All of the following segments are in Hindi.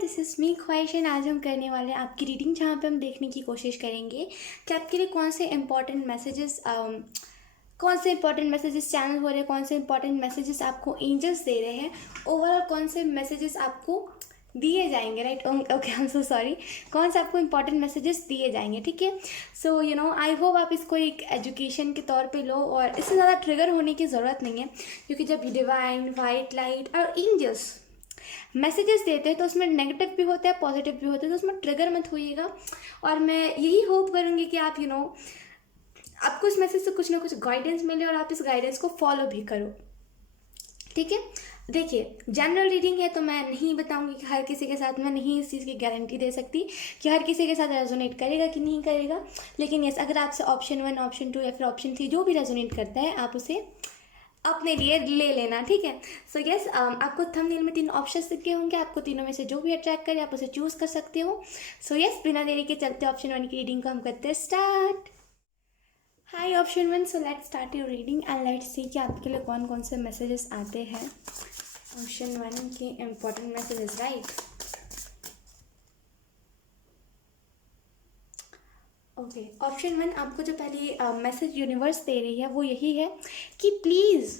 This is me ख्वाहिशन। आज हम करने वाले हैं आपकी रीडिंग, जहाँ पे हम देखने की कोशिश करेंगे कि आपके लिए कौन से इंपॉर्टेंट मैसेजेस चैनल हो रहे हैं, कौन से इंपॉर्टेंट मैसेजेस आपको एंजल्स दे रहे हैं, ओवरऑल कौन से मैसेजेस आपको दिए जाएंगे। Right, okay, I am so sorry. कौन से आपको इंपॉर्टेंट मैसेजेस दिए जाएंगे, ठीक है। सो आई होप आप इसको एक एजुकेशन के तौर पे लो, और इससे ज़्यादा ट्रिगर होने की ज़रूरत नहीं है, क्योंकि जब डिवाइन, वाइट लाइट और एंजल्स मैसेजेस देते हैं तो उसमें नेगेटिव भी होता है, पॉजिटिव भी होता है, तो उसमें ट्रिगर मत होइएगा। और मैं यही होप करूँगी कि आप आपको इस मैसेज से कुछ ना कुछ गाइडेंस मिले और आप इस गाइडेंस को फॉलो भी करो, ठीक है। देखिए, जनरल रीडिंग है तो मैं नहीं बताऊंगी कि हर किसी के साथ, मैं नहीं इस चीज़ की गारंटी दे सकती कि हर किसी के साथ रेजोनेट करेगा कि नहीं करेगा। लेकिन यस, अगर आपसे ऑप्शन 1, ऑप्शन 2 या फिर ऑप्शन 3 जो भी रेजोनेट करता है, आप उसे अपने लिए ले लेना, ठीक है। सो यस, आपको थंबनेल में 3 ऑप्शंस दिखे होंगे, आपको तीनों में से जो भी अट्रैक्ट करे आप उसे चूज कर सकते हो। सो यस, बिना देरी के चलते ऑप्शन 1 की रीडिंग को हम करते हैं start. Hi option 1, so let's start your reading and let's see कि आपके लिए कौन कौन से मैसेजेस आते हैं। ऑप्शन 1 के important messages, right. Okay, option 1, आपको जो पहली मैसेज यूनिवर्स दे रही है वो यही है कि प्लीज़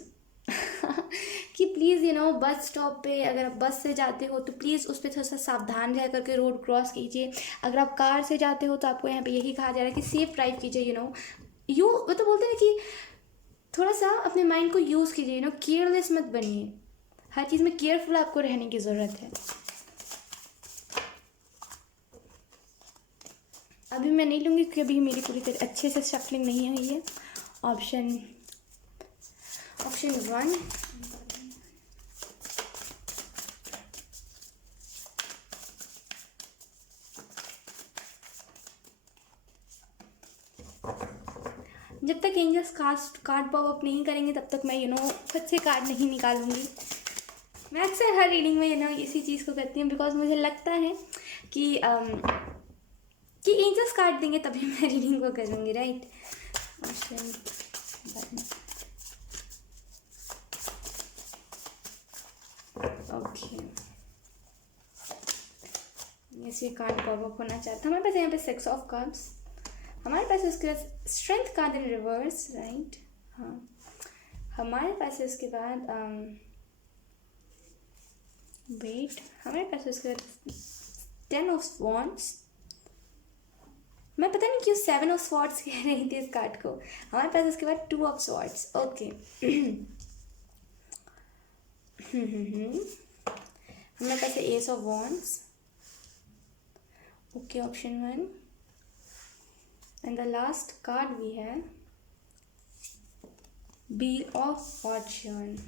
कि प्लीज़ बस स्टॉप पे अगर आप बस से जाते हो तो प्लीज़ उस पर थोड़ा सा सावधान रह करके रोड क्रॉस कीजिए। अगर आप कार से जाते हो तो आपको यहाँ पे यही कहा जा रहा है कि सेफ ड्राइव कीजिए। वो तो बोलते हैं कि थोड़ा सा अपने माइंड को यूज़ कीजिए, केयरलेस मत बनिए। हर चीज़ में केयरफुल आपको रहने की ज़रूरत है। अभी मैं नहीं लूँगी क्योंकि अभी मेरी पूरी तरह अच्छे से शफलिंग नहीं हुई है। ऑप्शन 1, जब तक एंजल्स कार्ड पॉप अप नहीं करेंगे तब तक मैं खुद से कार्ड नहीं निकालूंगी। मैं अक्सर हर रीडिंग में इसी चीज़ को करती हूँ, बिकॉज मुझे लगता है कि एंजल्स कार्ड देंगे तभी मैं रीडिंग को करूँगी, राइट। ऑप्शन 1, ओके, यस, ये कार्ड पॉप अप होना चाहता। हमारे पास यहाँ पे 6 ऑफ कप्स, हमारे पास उसके बाद स्ट्रेंथ कार्ड इन रिवर्स, राइट। हाँ, हमारे पास उसके बाद वेट, हमारे पास उसके बाद 10 ऑफ स्वॉन्ड्स। मैं पता नहीं क्यों 7 ऑफ स्वॉर्ड्स कह रही थी इस कार्ड को। हमारे पास उसके बाद 2 ऑफ स्वॉर्ड्स, ओके। हमारे पास है S of wands, okay, option 1। And the last card we have Wheel of Fortune.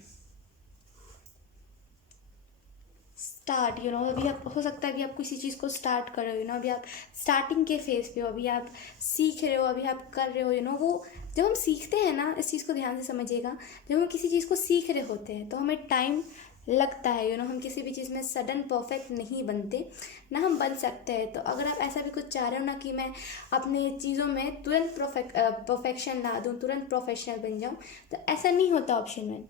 Start, अभी आप, हो सकता है कि आप किसी चीज़ को स्टार्ट कर रहे हो, अभी आप स्टार्टिंग के फेज पे हो, अभी आप सीख रहे हो, अभी आप कर रहे हो। वो जब हम सीखते हैं ना, इस चीज़ को ध्यान से समझिएगा, जब हम किसी चीज़ को सीख रहे होते हैं तो हमें टाइम लगता है। हम किसी भी चीज़ में सडन परफेक्ट नहीं बनते, ना हम बन सकते हैं। तो अगर आप ऐसा भी कुछ चाह रहे हो ना कि मैं अपने चीज़ों में तुरंत परफेक्शन ला दूँ, तुरंत प्रोफेशनल बन जाऊँ, तो ऐसा नहीं होता ऑप्शन 1,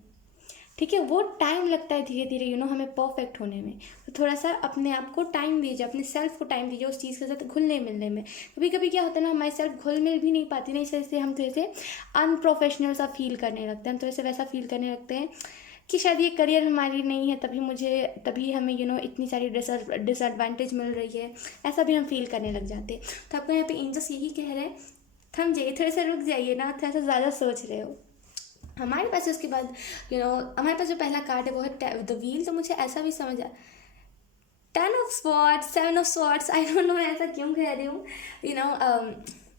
ठीक है। वो टाइम लगता है धीरे धीरे हमें परफेक्ट होने में। तो थोड़ा सा अपने आप को टाइम दीजिए, अपने सेल्फ को टाइम दीजिए उस चीज़ के साथ घुलने मिलने में। कभी कभी क्या होता है ना, हमारी सेल्फ घुल मिल भी नहीं पाती ना, इस वजह से हम थोड़े से अनप्रोफेशनल सा फील करने लगते हैं, हम थोड़े से वैसा फील करने लगते हैं कि शायद ये करियर हमारी नहीं है, तभी हमें इतनी सारी डिसएडवांटेज मिल रही है, ऐसा भी हम फील करने लग जाते हैं। तो आपको यहाँ पे एंजल्स यही कह रहे हैं, थम जाइए, थोड़ा सा रुक जाइए ना, थोड़ा सा ज़्यादा सोच रहे हो। हमारे पास उसके बाद हमारे पास जो पहला कार्ड है वो है द व्हील। तो मुझे ऐसा भी समझ आ 10 of swords, 7 of swords, I don't know मैं ऐसा क्यों कह रही हूँ,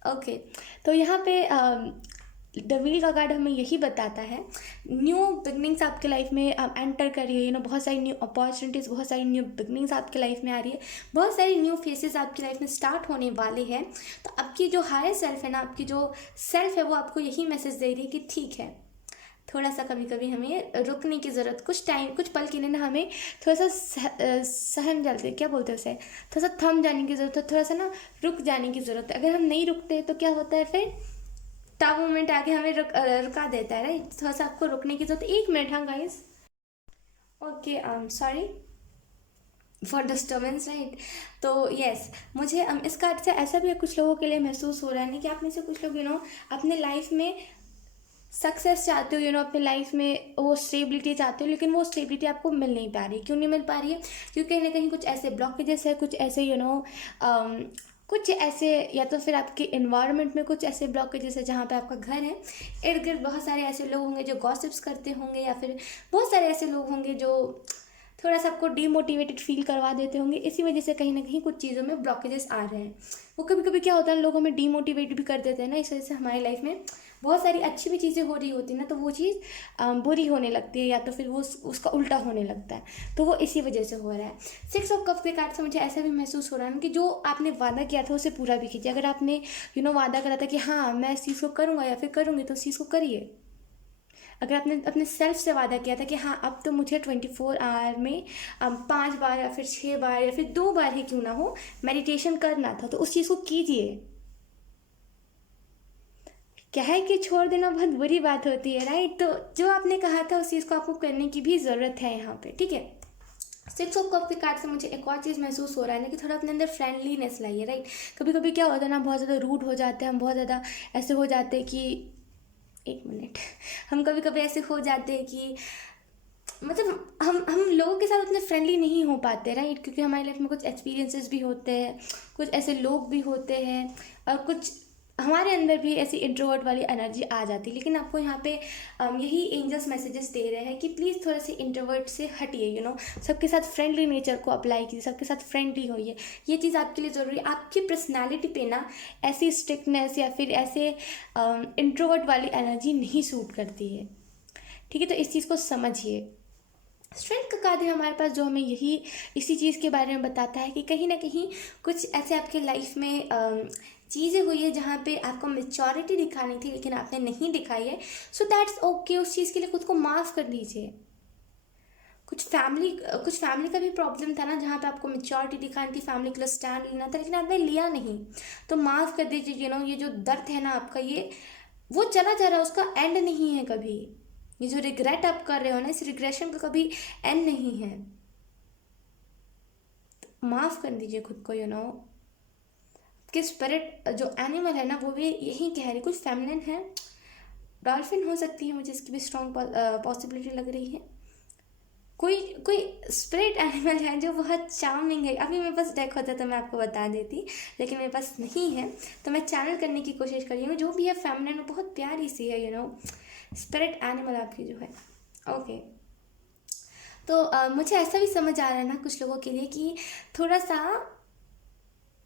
ओके। तो यहाँ पे द व्हील का कार्ड हमें यही बताता है, न्यू बिगनिंग्स आपके लाइफ में एंटर कर रही है। बहुत सारी न्यू अपॉर्चुनिटीज़, बहुत सारी न्यू बिगनिंग्स आपके लाइफ में आ रही है, बहुत सारी न्यू फेसेस आपकी लाइफ में स्टार्ट होने वाले हैं। तो आपकी जो हायर सेल्फ है ना, आपकी जो सेल्फ है, वो आपको यही मैसेज दे रही है कि ठीक है, थोड़ा सा कभी कभी हमें रुकने की ज़रूरत, कुछ टाइम, कुछ पल के लिए ना हमें थोड़ा सा सहम जाते, क्या बोलते हैं उसे, थोड़ा सा थम जाने की ज़रूरत है, थोड़ा सा ना रुक जाने की ज़रूरत है। अगर हम नहीं रुकते तो क्या होता है, फिर टफ मोमेंट आके हमें रुका देता है, राइट। थोड़ा सा आपको रुकने की ज़रूरत है। 1 मिनट, हाँ guys, okay, sorry, for disturbance, right. तो यस, मुझे इस कार्ड से ऐसा भी कुछ लोगों के लिए महसूस हो रहा है ना कि आप में से कुछ लोग अपने लाइफ में सक्सेस चाहते हो, अपने लाइफ में वो स्टेबिलिटी चाहते हो, लेकिन वो स्टेबिलिटी आपको मिल नहीं पा रही। क्यों नहीं मिल पा रही है? क्योंकि कहीं ना कहीं कुछ ऐसे ब्लॉकेजेस है, कुछ ऐसे कुछ ऐसे, या तो फिर आपके इन्वायरमेंट में कुछ ऐसे ब्लॉकेजेस है जहाँ पे आपका घर है, इर्द गिर्द बहुत सारे ऐसे लोग होंगे जो गॉसिप्स करते होंगे, या फिर बहुत सारे ऐसे लोग होंगे जो थोड़ा सा आपको डीमोटिवेटेड फील करवा देते होंगे। इसी वजह से कहीं ना कहीं कुछ चीज़ों में ब्लॉकेजेस आ रहे हैं। वो कभी कभी क्या होता है, लोग हमें डीमोटिवेट भी कर देते हैं ना, इस वजह से हमारी लाइफ में बहुत सारी अच्छी भी चीज़ें हो रही होती ना, तो वो चीज़ बुरी होने लगती है, या तो फिर वो उसका उल्टा होने लगता है। तो वो इसी वजह से हो रहा है। 6 ऑफ कप्स के कार्ड से मुझे ऐसा भी महसूस हो रहा है कि जो आपने वादा किया था उसे पूरा भी कीजिए। अगर आपने वादा करा था कि हाँ मैं इस चीज़ को करूँगा या फिर करूँगी, तो उस चीज़ को करिए। अगर आपने अपने सेल्फ से वादा किया था कि हाँ अब तो मुझे 24 आवर में 5 बार या फिर 6 बार या फिर 2 बार ही क्यों ना हो मेडिटेशन करना था, तो उस चीज़ को कीजिए। क्या है कि छोड़ देना बहुत बुरी बात होती है, राइट। तो जो आपने कहा था उस चीज़ को आपको करने की भी ज़रूरत है यहाँ पे, ठीक है। 6 ऑफ कप के कार्ड से मुझे एक और चीज़ महसूस हो रहा है ना कि थोड़ा अपने अंदर फ्रेंडलीनेस लाइए, राइट। कभी कभी क्या होता है ना, बहुत ज़्यादा रूड हो जाते हैं हम, बहुत ज़्यादा ऐसे हो जाते हैं कि एक मिनट, हम कभी कभी ऐसे हो जाते हैं कि मतलब हम लोगों के साथ उतने फ्रेंडली नहीं हो पाते, राइट। क्योंकि हमारी लाइफ में कुछ एक्सपीरियंसेस भी होते हैं, कुछ ऐसे लोग भी होते हैं, और कुछ हमारे अंदर भी ऐसी इंट्रोवर्ट वाली एनर्जी आ जाती है। लेकिन आपको यहाँ पे यही एंजल्स मैसेजेस दे रहे हैं कि प्लीज़ थोड़ा से इंट्रोवर्ट से हटिए, सबके साथ फ्रेंडली नेचर को अप्लाई कीजिए, सबके साथ फ्रेंडली होइए। ये चीज़ आपके लिए ज़रूरी है। आपकी पर्सनैलिटी पे ना ऐसी स्ट्रिक्टनेस या फिर ऐसे इंट्रोवर्ट वाली एनर्जी नहीं सूट करती है, ठीक है। तो इस चीज़ को समझिए। स्ट्रेंथ का कार्ड है हमारे पास, जो हमें यही इसी चीज़ के बारे में बताता है कि कहीं ना कहीं कुछ ऐसे आपके लाइफ में चीज़ें हुई है जहाँ पे आपको मेच्योरिटी दिखानी थी लेकिन आपने नहीं दिखाई है। सो दैट्स ओके, उस चीज़ के लिए खुद को माफ़ कर दीजिए। कुछ फैमिली का भी प्रॉब्लम था ना, जहाँ पे आपको मेच्योरिटी दिखानी थी, फैमिली के लिए स्टैंड लेना था, लेकिन आपने लिया नहीं। तो माफ़ कर दीजिए। ये जो दर्द है ना आपका, ये वो चला जा रहा है, उसका एंड नहीं है कभी। ये जो रिग्रेट आप कर रहे हो ना, इस रिग्रेशन का कभी एंड नहीं है। माफ़ कर दीजिए खुद को। कि स्पिरिट जो एनिमल है ना, वो भी यही कह रही, कुछ फेमिनिन है, डॉल्फिन हो सकती है, मुझे इसकी भी स्ट्रॉन्ग पॉसिबिलिटी लग रही है। कोई कोई स्पिरिट एनिमल है जो बहुत चार्मिंग है। अभी मेरे पास डेक होता तो मैं आपको बता देती, लेकिन मेरे पास नहीं है, तो मैं चैनल करने की कोशिश कर रही हूँ। जो भी है फेमिनिन, बहुत प्यारी सी है, स्पिरिट एनिमल आपकी जो है। ओके। तो मुझे ऐसा भी समझ आ रहा है ना कुछ लोगों के लिए कि थोड़ा सा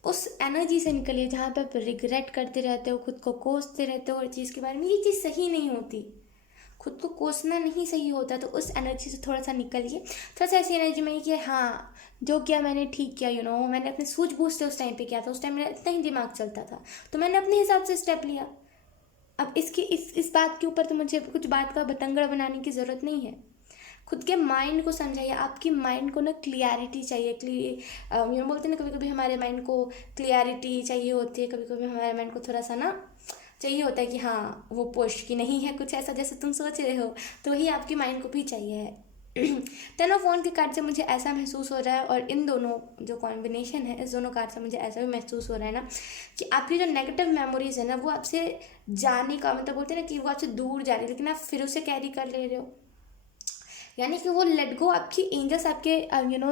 उस एनर्जी से निकलिए जहाँ पे आप रिग्रेट करते रहते हो, खुद को कोसते रहते हो और चीज़ के बारे में। ये चीज़ सही नहीं होती, खुद को कोसना नहीं सही होता। तो उस एनर्जी से थोड़ा सा निकलिए, थोड़ा सा ऐसी एनर्जी में कि हाँ जो किया मैंने ठीक किया, मैंने अपने सूझबूझ से उस टाइम पे किया था, उस टाइम मेरा इतना ही दिमाग चलता था, तो मैंने अपने हिसाब से स्टेप लिया। अब इसकी इस बात के ऊपर तो मुझे कुछ बात का बतंगड़ बनाने की ज़रूरत नहीं है। खुद के माइंड को समझाइए। आपकी माइंड को ना क्लियरिटी चाहिए। बोलते हैं ना, कभी कभी हमारे माइंड को क्लियरिटी चाहिए होती है, कभी कभी हमारे माइंड को थोड़ा सा ना चाहिए होता है कि हाँ वो पुश की नहीं है कुछ ऐसा जैसे तुम सोच रहे हो, तो वही आपकी माइंड को भी चाहिए है। 10 ऑफ वन के कार्ड से मुझे ऐसा महसूस हो रहा है, और इन दोनों जो कॉम्बिनेशन है, इस दोनों कार्ड से मुझे ऐसा भी महसूस हो रहा है ना कि आपकी जो नेगेटिव मेमोरीज है ना, वो आपसे जाने का मतलब बोलते हैं ना कि वो आपसे दूर जा रही है, लेकिन आप फिर उसे कैरी कर ले रहे हो। यानी कि वो लेट गो, आपकी एंजल्स आपके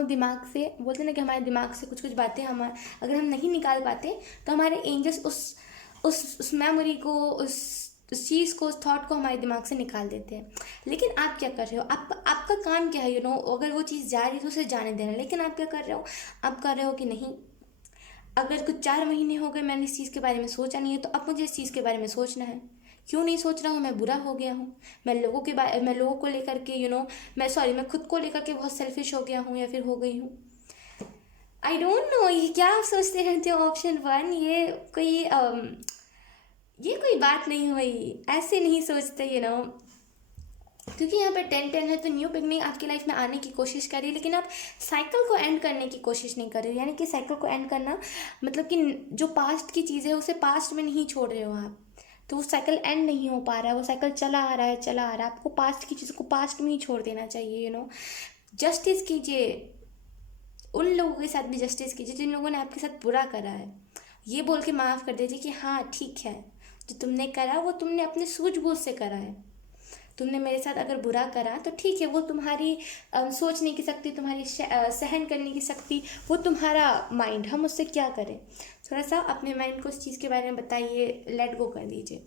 दिमाग से, बोलते हैं ना कि हमारे दिमाग से कुछ कुछ बातें हमारे अगर हम नहीं निकाल पाते, तो हमारे एंजल्स उस मेमोरी को, उस चीज़ को, उस थॉट को हमारे दिमाग से निकाल देते हैं। लेकिन आप क्या कर रहे हो? आपका काम क्या है? अगर वो चीज़ जा रही है तो उसे जाने देना। लेकिन आप क्या कर रहे हो? आप कर रहे हो कि नहीं, अगर कुछ 4 महीने हो गए मैंने इस चीज़ के बारे में सोचा नहीं है, तो अब मुझे इस चीज़ के बारे में सोचना है। क्यों नहीं सोच रहा हूँ? मैं बुरा हो गया हूँ, मैं लोगों को लेकर के मैं खुद को लेकर के बहुत सेल्फिश हो गया हूँ या फिर हो गई हूँ। आई डोंट नो ये क्या आप सोचते रहते हो। ऑप्शन 1, ये कोई बात नहीं हुई, ऐसे नहीं सोचते क्योंकि यहाँ पे 10-10 है, तो न्यू बिगनिंग आपकी लाइफ में आने की कोशिश करिए, लेकिन आप साइकिल को एंड करने की कोशिश नहीं कर रहे हो। यानी कि साइकिल को एंड करना मतलब कि जो पास्ट की चीज़ है उसे पास्ट में नहीं छोड़ रहे हो आप, तो वो साइकिल एंड नहीं हो पा रहा है, वो साइकिल चला आ रहा है। आपको पास्ट की चीज़ को पास्ट में ही छोड़ देना चाहिए। जस्टिस कीजिए उन लोगों के साथ भी जस्टिस कीजिए जिन लोगों ने आपके साथ बुरा करा है। ये बोल के माफ़ कर दीजिए कि हाँ ठीक है, जो तुमने करा वो तुमने अपने सूझबूझ से करा है। तुमने मेरे साथ अगर बुरा करा तो ठीक है, वो तुम्हारी सोचने की शक्ति, तुम्हारी सहन करने की शक्ति, वो तुम्हारा माइंड, हम उससे क्या करें। थोड़ा सा अपने माइंड को उस चीज़ के बारे में बताइए, लेट गो कर दीजिए।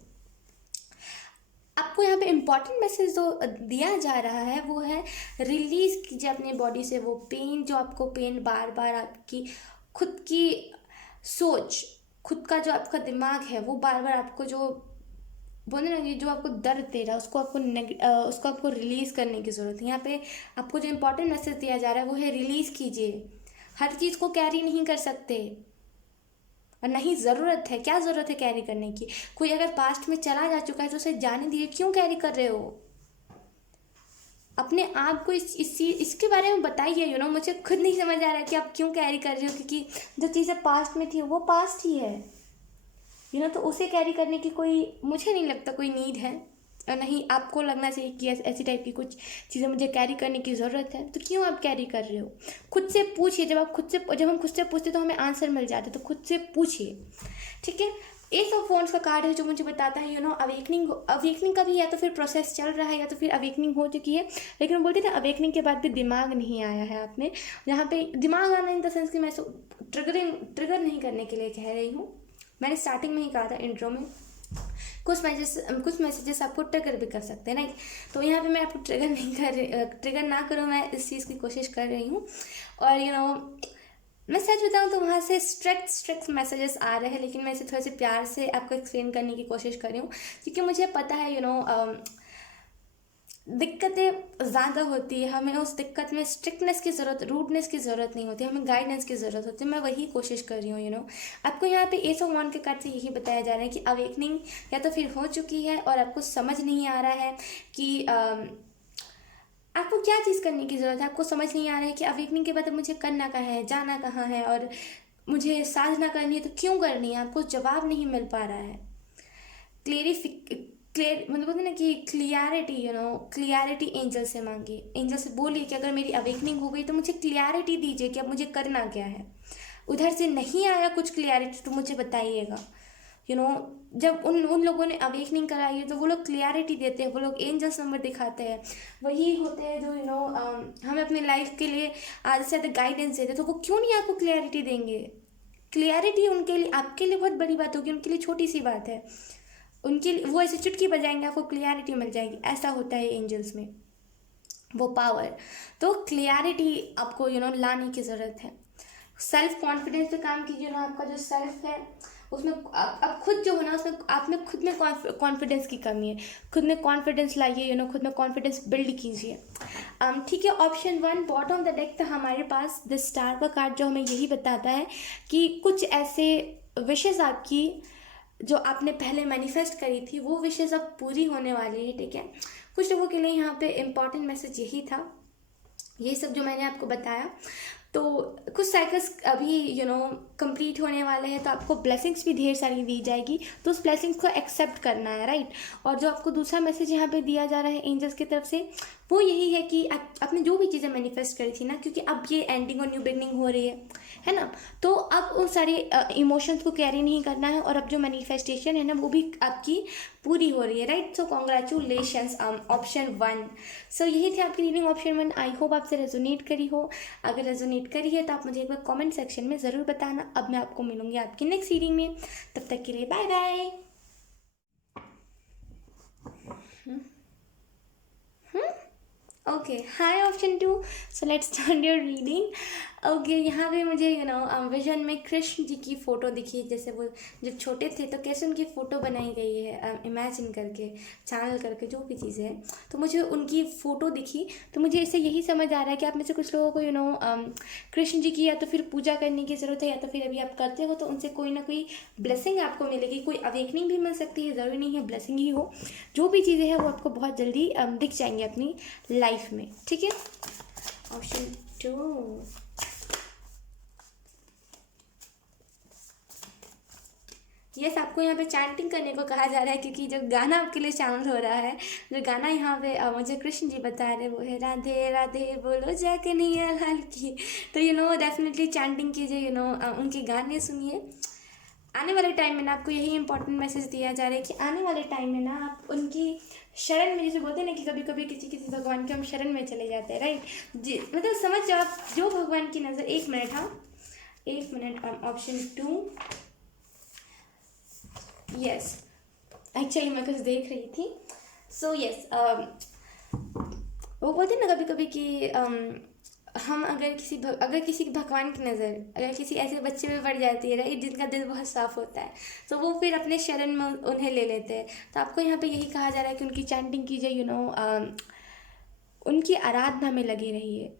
आपको यहाँ पे इम्पॉर्टेंट मैसेज जो दिया जा रहा है वो है रिलीज़ कीजिए अपनी बॉडी से वो पेन, जो आपको पेन बार बार आपकी खुद की सोच, खुद का जो आपका दिमाग है वो बार बार आपको जो बोले ना, ये जो आपको दर्द दे रहा है उसको आपको रिलीज़ करने की ज़रूरत है। यहाँ पे आपको जो इम्पोर्टेंट मैसेज दिया जा रहा है वो है रिलीज़ कीजिए। हर चीज़ को कैरी नहीं कर सकते, और नहीं ज़रूरत है, क्या ज़रूरत है कैरी करने की। कोई अगर पास्ट में चला जा चुका है तो उसे जाने दीजिए, क्यों कैरी कर रहे हो। अपने आप को इसके बारे में बताइए। मुझे खुद नहीं समझ आ रहा है कि आप क्यों कैरी कर रहे हो, क्योंकि जो चीज़ें पास्ट में थी वो पास्ट ही है। तो उसे कैरी करने की मुझे नहीं लगता कोई नीड है, और नहीं आपको लगना चाहिए कि ऐसी टाइप की कुछ चीज़ें मुझे कैरी करने की ज़रूरत है। तो क्यों आप कैरी कर रहे हो, खुद से पूछिए। जब हम खुद से पूछते तो हमें आंसर मिल जाते, तो खुद से पूछिए, ठीक है। एस ऑफ वॉन्ड्स का कार्ड है जो मुझे बताता है अवेकनिंग का भी या तो फिर प्रोसेस चल रहा है या तो फिर अवेकनिंग हो चुकी है। लेकिन वो बोलते थे अवेकनिंग के बाद भी दिमाग नहीं आया है आप में। यहाँ पे दिमाग आना इन द सेंस कि मैं ट्रिगर नहीं करने के लिए कह रही हूँ। मैंने स्टार्टिंग में ही कहा था इंट्रो में, कुछ मैसेजेस आपको ट्रिगर भी कर सकते हैं, राइट। तो यहाँ पे मैं आपको ट्रिगर ना करूँ, मैं इस चीज़ की कोशिश कर रही हूँ। और मैं सच बताऊँ तो वहाँ से स्ट्रिक्ट मैसेजेस आ रहे हैं, लेकिन मैं इसे थोड़े से प्यार से आपको एक्सप्लेन करने की कोशिश कर रही हूँ, क्योंकि मुझे पता है दिक्कतें ज़्यादा होती है। हमें उस दिक्कत में स्ट्रिक्टनेस की ज़रूरत, रूडनेस की ज़रूरत नहीं होती, हमें गाइडेंस की ज़रूरत होती है। मैं वही कोशिश कर रही हूँ। आपको यहाँ पे एस ऑफ वॉन्ड के कार्ड से यही बताया जा रहा है कि अवेकनिंग या तो फिर हो चुकी है और आपको समझ नहीं आ रहा है कि आपको क्या चीज़ करने की ज़रूरत है। आपको समझ नहीं आ रहा है कि अवेकनिंग के बाद मुझे करना कहाँ है, जाना कहाँ है, और मुझे साधना करनी है तो क्यों करनी है। आपको जवाब नहीं मिल पा रहा है। मतलब बोलते ना कि क्लियरिटी एंजल से मांगिए। एंजल से बोलिए कि अगर मेरी अवेकनिंग हो गई तो मुझे क्लियरिटी दीजिए कि अब मुझे करना क्या है। उधर से नहीं आया कुछ क्लियरिटी तो मुझे बताइएगा। जब उन लोगों ने अवेकनिंग कराई है तो वो लोग क्लियरिटी देते हैं, वो लोग एंजल्स नंबर दिखाते हैं, वही होते हैं जो हमें अपनी लाइफ के लिए आधे से ज़्यादा गाइडेंस देते हैं। तो वो क्यों नहीं आपको क्लियरिटी देंगे। क्लियरिटी उनके लिए, आपके लिए बहुत बड़ी बात होगी, उनके लिए छोटी सी बात है। उनके लिए वो ऐसे चुटकी बजाएंगे, आपको क्लियरिटी मिल जाएगी। ऐसा होता है एंजल्स में, वो पावर। तो क्लियरिटी आपको लाने की ज़रूरत है। सेल्फ कॉन्फिडेंस पे काम कीजिए आपका जो सेल्फ है उसमें अब खुद जो हो ना, उसमें आप में खुद में कॉन्फिडेंस की कमी है। खुद में कॉन्फिडेंस लाइए, खुद में कॉन्फिडेंस बिल्ड कीजिए, ठीक है। Option 1 bottom of the deck था हमारे पास द स्टार का कार्ड, जो हमें यही बताता है कि कुछ ऐसे विशेज़ आपकी जो आपने पहले मैनिफेस्ट करी थी वो विशेज़ अब पूरी होने वाली है, ठीक है। कुछ लोगों के लिए यहाँ पे इम्पॉर्टेंट मैसेज यही था, ये सब जो मैंने आपको बताया। तो कुछ साइकिल्स अभी कंप्लीट होने वाले हैं, तो आपको ब्लेसिंग्स भी ढेर सारी दी जाएगी, तो उस ब्लेसिंग्स को एक्सेप्ट करना है, राइट। और जो आपको दूसरा मैसेज यहाँ पे दिया जा रहा है एंजल्स की तरफ से, वो यही है कि आपने जो भी चीज़ें मैनिफेस्ट करी थी ना, क्योंकि अब ये एंडिंग और न्यू बिगनिंग हो रही है ना, तो अब उन सारे इमोशंस को कैरी नहीं करना है, और अब जो मैनिफेस्टेशन है ना वो भी आपकी पूरी हो रही है, राइट। सो कॉन्ग्रेचुलेशंस ऑप्शन 1। सो यही थी आपकी रीडिंग ऑप्शन 1। आई होप आपसे रेजोनेट करी हो। अगर रेजोनेट करी है तो आप मुझे एक बार कमेंट सेक्शन में ज़रूर बताना। अब मैं आपको मिलूंगी आपकी नेक्स्ट रीडिंग में, तब तक के लिए bye bye. Okay, hi option 2। So let's start your reading. Okay, यहाँ पे मुझे विजन में कृष्ण जी की फ़ोटो दिखी, जैसे वो जब छोटे थे तो कैसे उनकी फ़ोटो बनाई गई है, इमेजिन करके, चैनल करके, जो भी चीज़ें हैं, तो मुझे उनकी फ़ोटो दिखी। तो मुझे इससे यही समझ आ रहा है कि आप में से कुछ लोगों को कृष्ण जी की या तो फिर पूजा करने की ज़रूरत है, या तो फिर अभी आप करते हो तो उनसे कोई ना कोई ब्लेसिंग आपको मिलेगी। कोई अवेकनिंग भी मिल सकती है, ज़रूरी नहीं है ब्लेसिंग ही हो। जो भी चीज़ें हैं वो आपको बहुत जल्दी दिख जाएंगी अपनी लाइफ में, ठीक है। ऑप्शन 2, यस, आपको यहाँ पे चैंटिंग करने को कहा जा रहा है, क्योंकि जो गाना आपके लिए शामिल हो रहा है, जो गाना यहाँ पे मुझे कृष्ण जी बता रहे हैं, वो है राधे राधे बोलो जय कन्हैया लाल की। तो डेफिनेटली चैंटिंग कीजिए, उनके गाने सुनिए। आने वाले टाइम में ना आपको यही इंपॉर्टेंट मैसेज दिया जा रहा है कि आने वाले टाइम में ना आप उनकी शरण में, जैसे बोलते हैं ना कि कभी कभी किसी किसी भगवान के हम शरण में चले जाते हैं, राइट जी, मतलब समझ जाओ आप, जो भगवान की नज़र, एक मिनट, हाँ एक मिनट, ऑप्शन 2, यस, एक्चुअली मैं कुछ देख रही थी। सो यस, वो बोलते हैं ना कभी कभी कि हम अगर किसी भगवान की नज़र अगर किसी ऐसे बच्चे में पड़ जाती है, राइट, जिनका दिल बहुत साफ़ होता है, तो वो फिर अपने शरण में उन्हें ले लेते हैं। तो आपको यहाँ पे यही कहा जा रहा है कि उनकी चैंटिंग कीजिए, उनकी आराधना में लगे रहिए।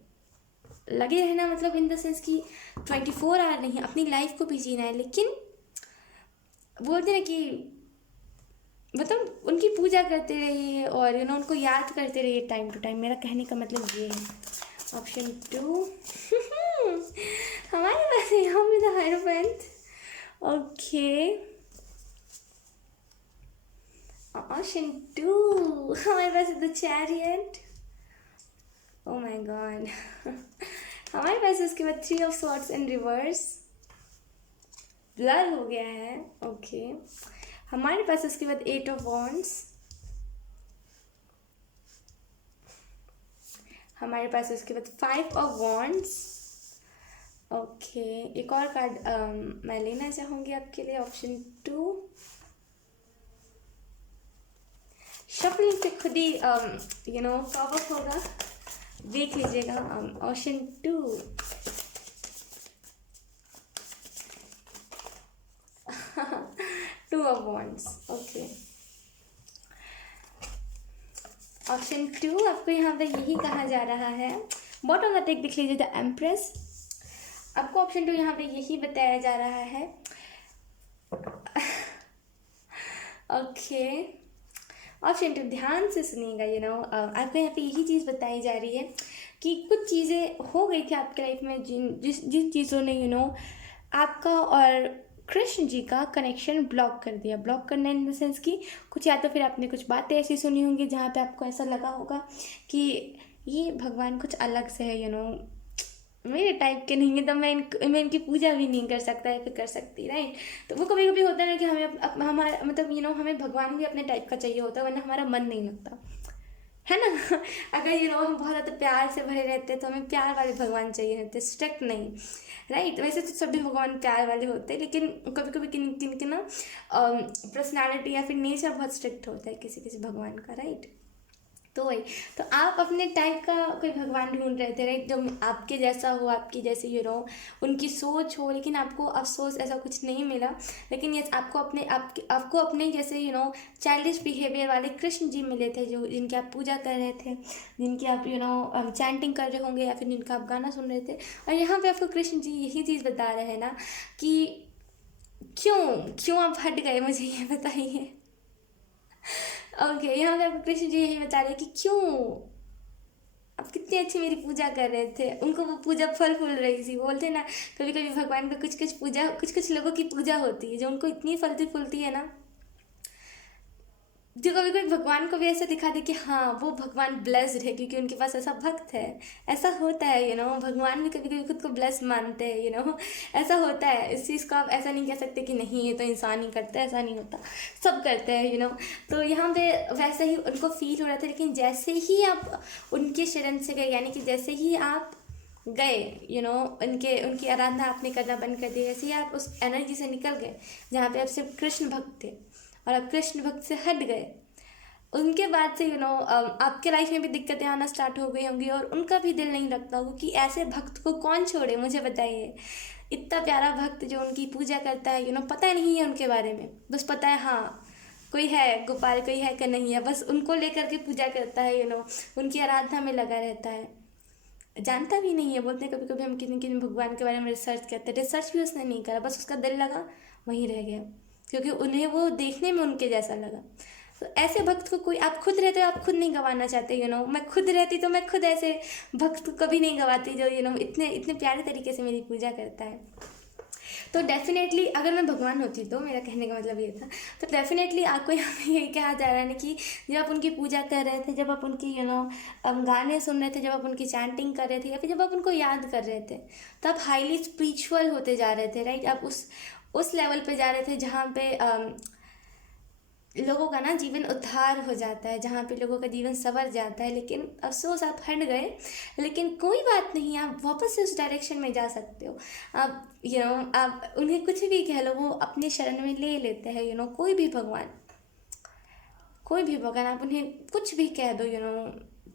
लगे रहना मतलब इन द सेंस कि 24 आवर नहीं, अपनी लाइफ को भी जीना है, लेकिन बोलते हैं कि मतलब उनकी पूजा करते रहिए और उनको याद करते रहिए टाइम टू टाइम। मेरा कहने का मतलब ये है। ऑप्शन 2 हमारे पास है यहाँ पे द हायरोफेंट। ओके, ऑप्शन 2 हमारे पास है the chariot. O my God हमारे पास उसके बाद 3 of swords in reverse, blur हो गया है। ओके, हमारे पास उसके बाद 8 ऑफ वॉन्ड्स, हमारे पास उसके बाद 5 ऑफ वॉन्ड्स। ओके, एक और कार्ड मैं लेना चाहूँगी आपके लिए, ऑप्शन 2। शफलिंग पे खुद ही कॉप अप होगा, देख लीजिएगा। Option 2 2 of wands. Okay, option 2 आपको यहाँ पे यही कहा जा रहा है। बॉटम का टेक देख लीजिए, द एम्प्रेस। आपको ऑप्शन 2 यहाँ पे यही बताया जा रहा है। ओके, ऑप्शन 2 ध्यान से सुनिएगा। आपको यहाँ पे यही चीज़ बताई जा रही है कि कुछ चीज़ें हो गई थी आपके लाइफ में, जिन चीज़ों ने आपका और कृष्ण जी का कनेक्शन ब्लॉक कर दिया। ब्लॉक करना इन द सेंस कि कुछ, या तो फिर आपने कुछ बातें ऐसी सुनी होंगी जहाँ पे आपको ऐसा लगा होगा कि ये भगवान कुछ अलग से है, मेरे टाइप के नहीं है, तो मैं इनकी पूजा भी नहीं कर सकता या फिर कर सकती, राइट। तो वो कभी कभी होता है ना कि हमें हमारा मतलब हमें भगवान भी अपने टाइप का चाहिए होता है, वरना हमारा मन नहीं लगता है ना। अगर हम बहुत ज़्यादा प्यार से भरे रहते हैं तो हमें प्यार वाले भगवान चाहिए होते, स्ट्रिक्ट नहीं, राइट। वैसे तो सभी भगवान प्यार वाले होते हैं, लेकिन कभी कभी किन के ना पर्सनालिटी या फिर नेचर बहुत स्ट्रिक्ट होता है किसी किसी भगवान का, राइट। तो वही, तो आप अपने टाइप का कोई भगवान ढूंढ रहे थे, राइट, जो आपके जैसा हो, आपकी जैसे उनकी सोच हो, लेकिन आपको अफसोस ऐसा कुछ नहीं मिला। लेकिन यस, आपको अपने जैसे चाइल्डिश बिहेवियर वाले कृष्ण जी मिले थे, जो जिनकी आप पूजा कर रहे थे, जिनकी आप चैंटिंग कर रहे होंगे, या फिर जिनका आप गाना सुन रहे थे। और यहाँ पे आपको कृष्ण जी यही चीज़ बता रहे हैं ना कि क्यों आप हट गए, मुझे ये बताइए। ओके, यहाँ पे आपको कृष्ण जी यही बता रहे हैं कि क्यों आप कितनी अच्छी मेरी पूजा कर रहे थे। उनको वो पूजा फल फूल रही थी। बोलते ना कभी कभी भगवान का कुछ लोगों की पूजा होती है जो उनको इतनी फलती फूलती है ना, जो कभी कभी भगवान को भी ऐसा दिखा दे कि हाँ वो भगवान ब्लेस्ड है क्योंकि उनके पास ऐसा भक्त है। ऐसा होता है भगवान भी कभी कभी खुद को ब्लेस्ड मानते हैं ऐसा होता है। इस चीज़ को आप ऐसा नहीं कह सकते कि नहीं ये तो इंसान ही करता है, ऐसा नहीं होता, सब करते हैं तो यहाँ पे वैसे ही उनको फील हो रहा था। लेकिन जैसे ही आप उनके शरण से गए, यानी कि जैसे ही आप गए उनकी आराधना आपने करना बंद कर दिया, जैसे ही आप उस एनर्जी से निकल गए जहाँ पे आप सिर्फ कृष्ण भक्त थे और आप कृष्ण भक्त से हट गए, उनके बाद से आपके लाइफ में भी दिक्कतें आना स्टार्ट हो गई होंगी और उनका भी दिल नहीं लगता होगा कि ऐसे भक्त को कौन छोड़े। मुझे बताइए, इतना प्यारा भक्त जो उनकी पूजा करता है पता नहीं है उनके बारे में, बस पता है हाँ कोई है गोपाल, कोई है कन्हैया, बस उनको लेकर के पूजा करता है उनकी आराधना में लगा रहता है, जानता भी नहीं है। बोलते हैं कभी कभी हम किन भगवान के बारे में रिसर्च करते हैं, रिसर्च भी उसने नहीं करा, बस उसका दिल लगा वहीं रह गया क्योंकि उन्हें वो देखने में उनके जैसा लगा। तो ऐसे भक्त को कोई, आप खुद रहते हो आप खुद नहीं गंवाना चाहते मैं खुद रहती तो मैं खुद ऐसे भक्त को कभी नहीं गंवाती जो इतने प्यारे तरीके से मेरी पूजा करता है। तो डेफिनेटली अगर मैं भगवान होती तो मेरा कहने का मतलब ये था, तो डेफिनेटली आपको यहाँ पे यही कहा जा रहा है ना कि जब आप उनकी पूजा कर रहे थे, जब आप उनकी गाने सुन रहे थे, जब आप उनकी चैंटिंग कर रहे थे, या फिर जब आप उनको याद कर रहे थे, तो आप हाईली स्पिरिचुअल होते जा रहे थे, राइट। आप उस लेवल पे जा रहे थे जहाँ पे लोगों का ना जीवन उद्धार हो जाता है, जहाँ पे लोगों का जीवन संवर जाता है। लेकिन अफसोस आप हट गए, लेकिन कोई बात नहीं, आप वापस से उस डायरेक्शन में जा सकते हो। आप आप उन्हें कुछ भी कह लो, वो अपने शरण में ले लेते हैं। कोई भी भगवान आप उन्हें कुछ भी कह दो,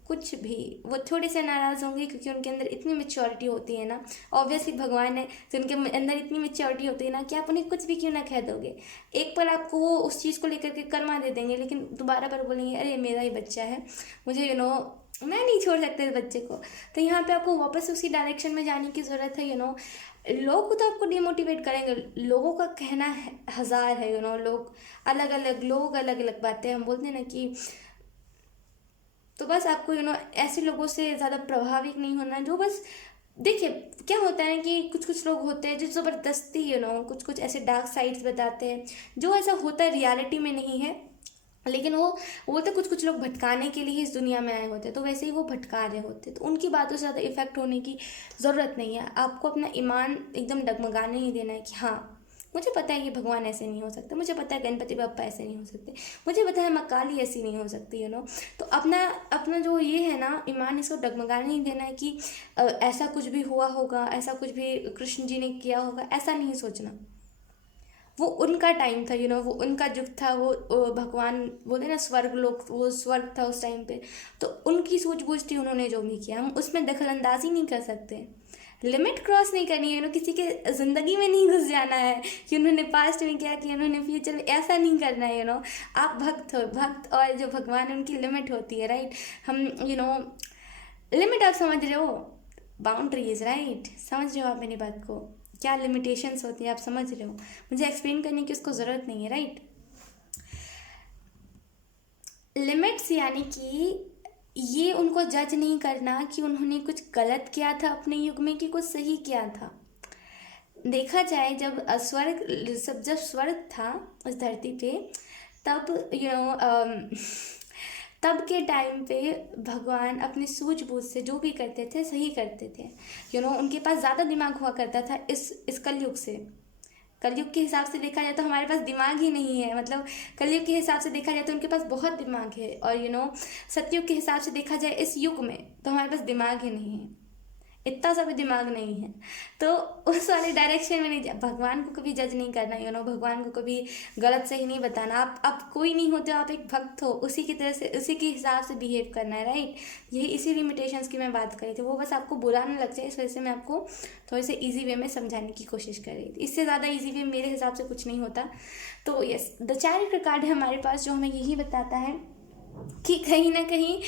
कुछ भी, वो थोड़े से नाराज़ होंगे क्योंकि उनके अंदर इतनी मेच्योरिटी होती है ना। ऑब्वियसली भगवान है तो उनके अंदर इतनी मेच्योरिटी होती है ना कि आप उन्हें कुछ भी क्यों ना कह दोगे, एक पल आपको वो उस चीज़ को लेकर के कर्मा दे देंगे, लेकिन दोबारा पर बोलेंगे अरे मेरा ही बच्चा है, मुझे मैं नहीं छोड़ सकते इस बच्चे को। तो यहाँ पे आपको वापस उसी डायरेक्शन में जाने की ज़रूरत है। लोग तो आपको डिमोटिवेट करेंगे, लोगों का कहना हज़ार है। लोग अलग अलग बातें हम बोलते हैं ना कि, तो बस आपको ऐसे लोगों से ज़्यादा प्रभावित नहीं होना, जो बस देखिए क्या होता है कि कुछ कुछ लोग होते हैं जो ज़बरदस्ती कुछ ऐसे डार्क साइड्स बताते हैं, जो ऐसा होता है रियलिटी में नहीं है, लेकिन वो बोलते कुछ कुछ लोग भटकाने के लिए इस दुनिया में आए होते हैं, तो वैसे ही वो भटका रहे होते हैं। तो उनकी बातों से ज़्यादा इफेक्ट होने की ज़रूरत नहीं है। आपको अपना ईमान एकदम डगमगाने ही देना है कि हाँ, मुझे पता है ये भगवान ऐसे नहीं हो सकते, मुझे पता है गणपति बप्पा ऐसे नहीं हो सकते, मुझे पता है माँ काली ऐसी नहीं हो सकती, तो अपना अपना जो ये है ना ईमान, इसको डगमगाने नहीं देना है कि ऐसा कुछ भी हुआ होगा, ऐसा कुछ भी कृष्ण जी ने किया होगा, ऐसा नहीं सोचना। वो उनका टाइम था, वो उनका युग था, वो भगवान बोले ना स्वर्ग लोक, वो स्वर्ग था उस टाइम पे, तो उनकी सूझबूझ थी, उन्होंने जो भी किया, हम उसमें दखल अंदाजी नहीं कर सकते। लिमिट क्रॉस नहीं करनी है, किसी के ज़िंदगी में नहीं घुस जाना है कि उन्होंने पास्ट में क्या किया, उन्होंने फ्यूचर में, ऐसा नहीं करना है। आप भक्त हो, भक्त और जो भगवान है उनकी लिमिट होती है, राइट। हम लिमिट आप समझ रहे हो, बाउंड्रीज, राइट, समझ रहे हो आप मेरी बात को, क्या लिमिटेशंस होती है आप समझ रहे हो, मुझे एक्सप्लेन करने की उसको ज़रूरत नहीं है, राइट। लिमिट्स यानी कि ये उनको जज नहीं करना कि उन्होंने कुछ गलत किया था अपने युग में कि कुछ सही किया था। देखा जाए जब स्वर्ग था उस धरती पे, तब तब के टाइम पे भगवान अपनी सूझबूझ से जो भी करते थे सही करते थे। उनके पास ज़्यादा दिमाग हुआ करता था इस कलयुग से। कलयुग के हिसाब से देखा जाए तो हमारे पास दिमाग ही नहीं है, मतलब कलयुग के हिसाब से देखा जाए तो उनके पास बहुत दिमाग है, और सतयुग के हिसाब से देखा जाए इस युग में तो हमारे पास दिमाग ही नहीं है, इतना सा भी दिमाग नहीं है। तो उस वाले डायरेक्शन में नहीं, भगवान को कभी जज नहीं करना, भगवान को कभी गलत सही नहीं बताना। आप कोई नहीं होते, आप एक भक्त हो, उसी की तरह से उसी के हिसाब से बिहेव करना है, राइट। यही इसी लिमिटेशंस की मैं बात करी थी, वो बस आपको बुरा ना लग जाए इस वजह से मैं आपको थोड़े से ईजी वे में समझाने की कोशिश कर रही थी। इससे ज़्यादा ईजी वे मेरे हिसाब से कुछ नहीं होता। तो यस, द चैरिट कार्ड है हमारे पास, जो हमें यही बताता है कि कहीं ना कहीं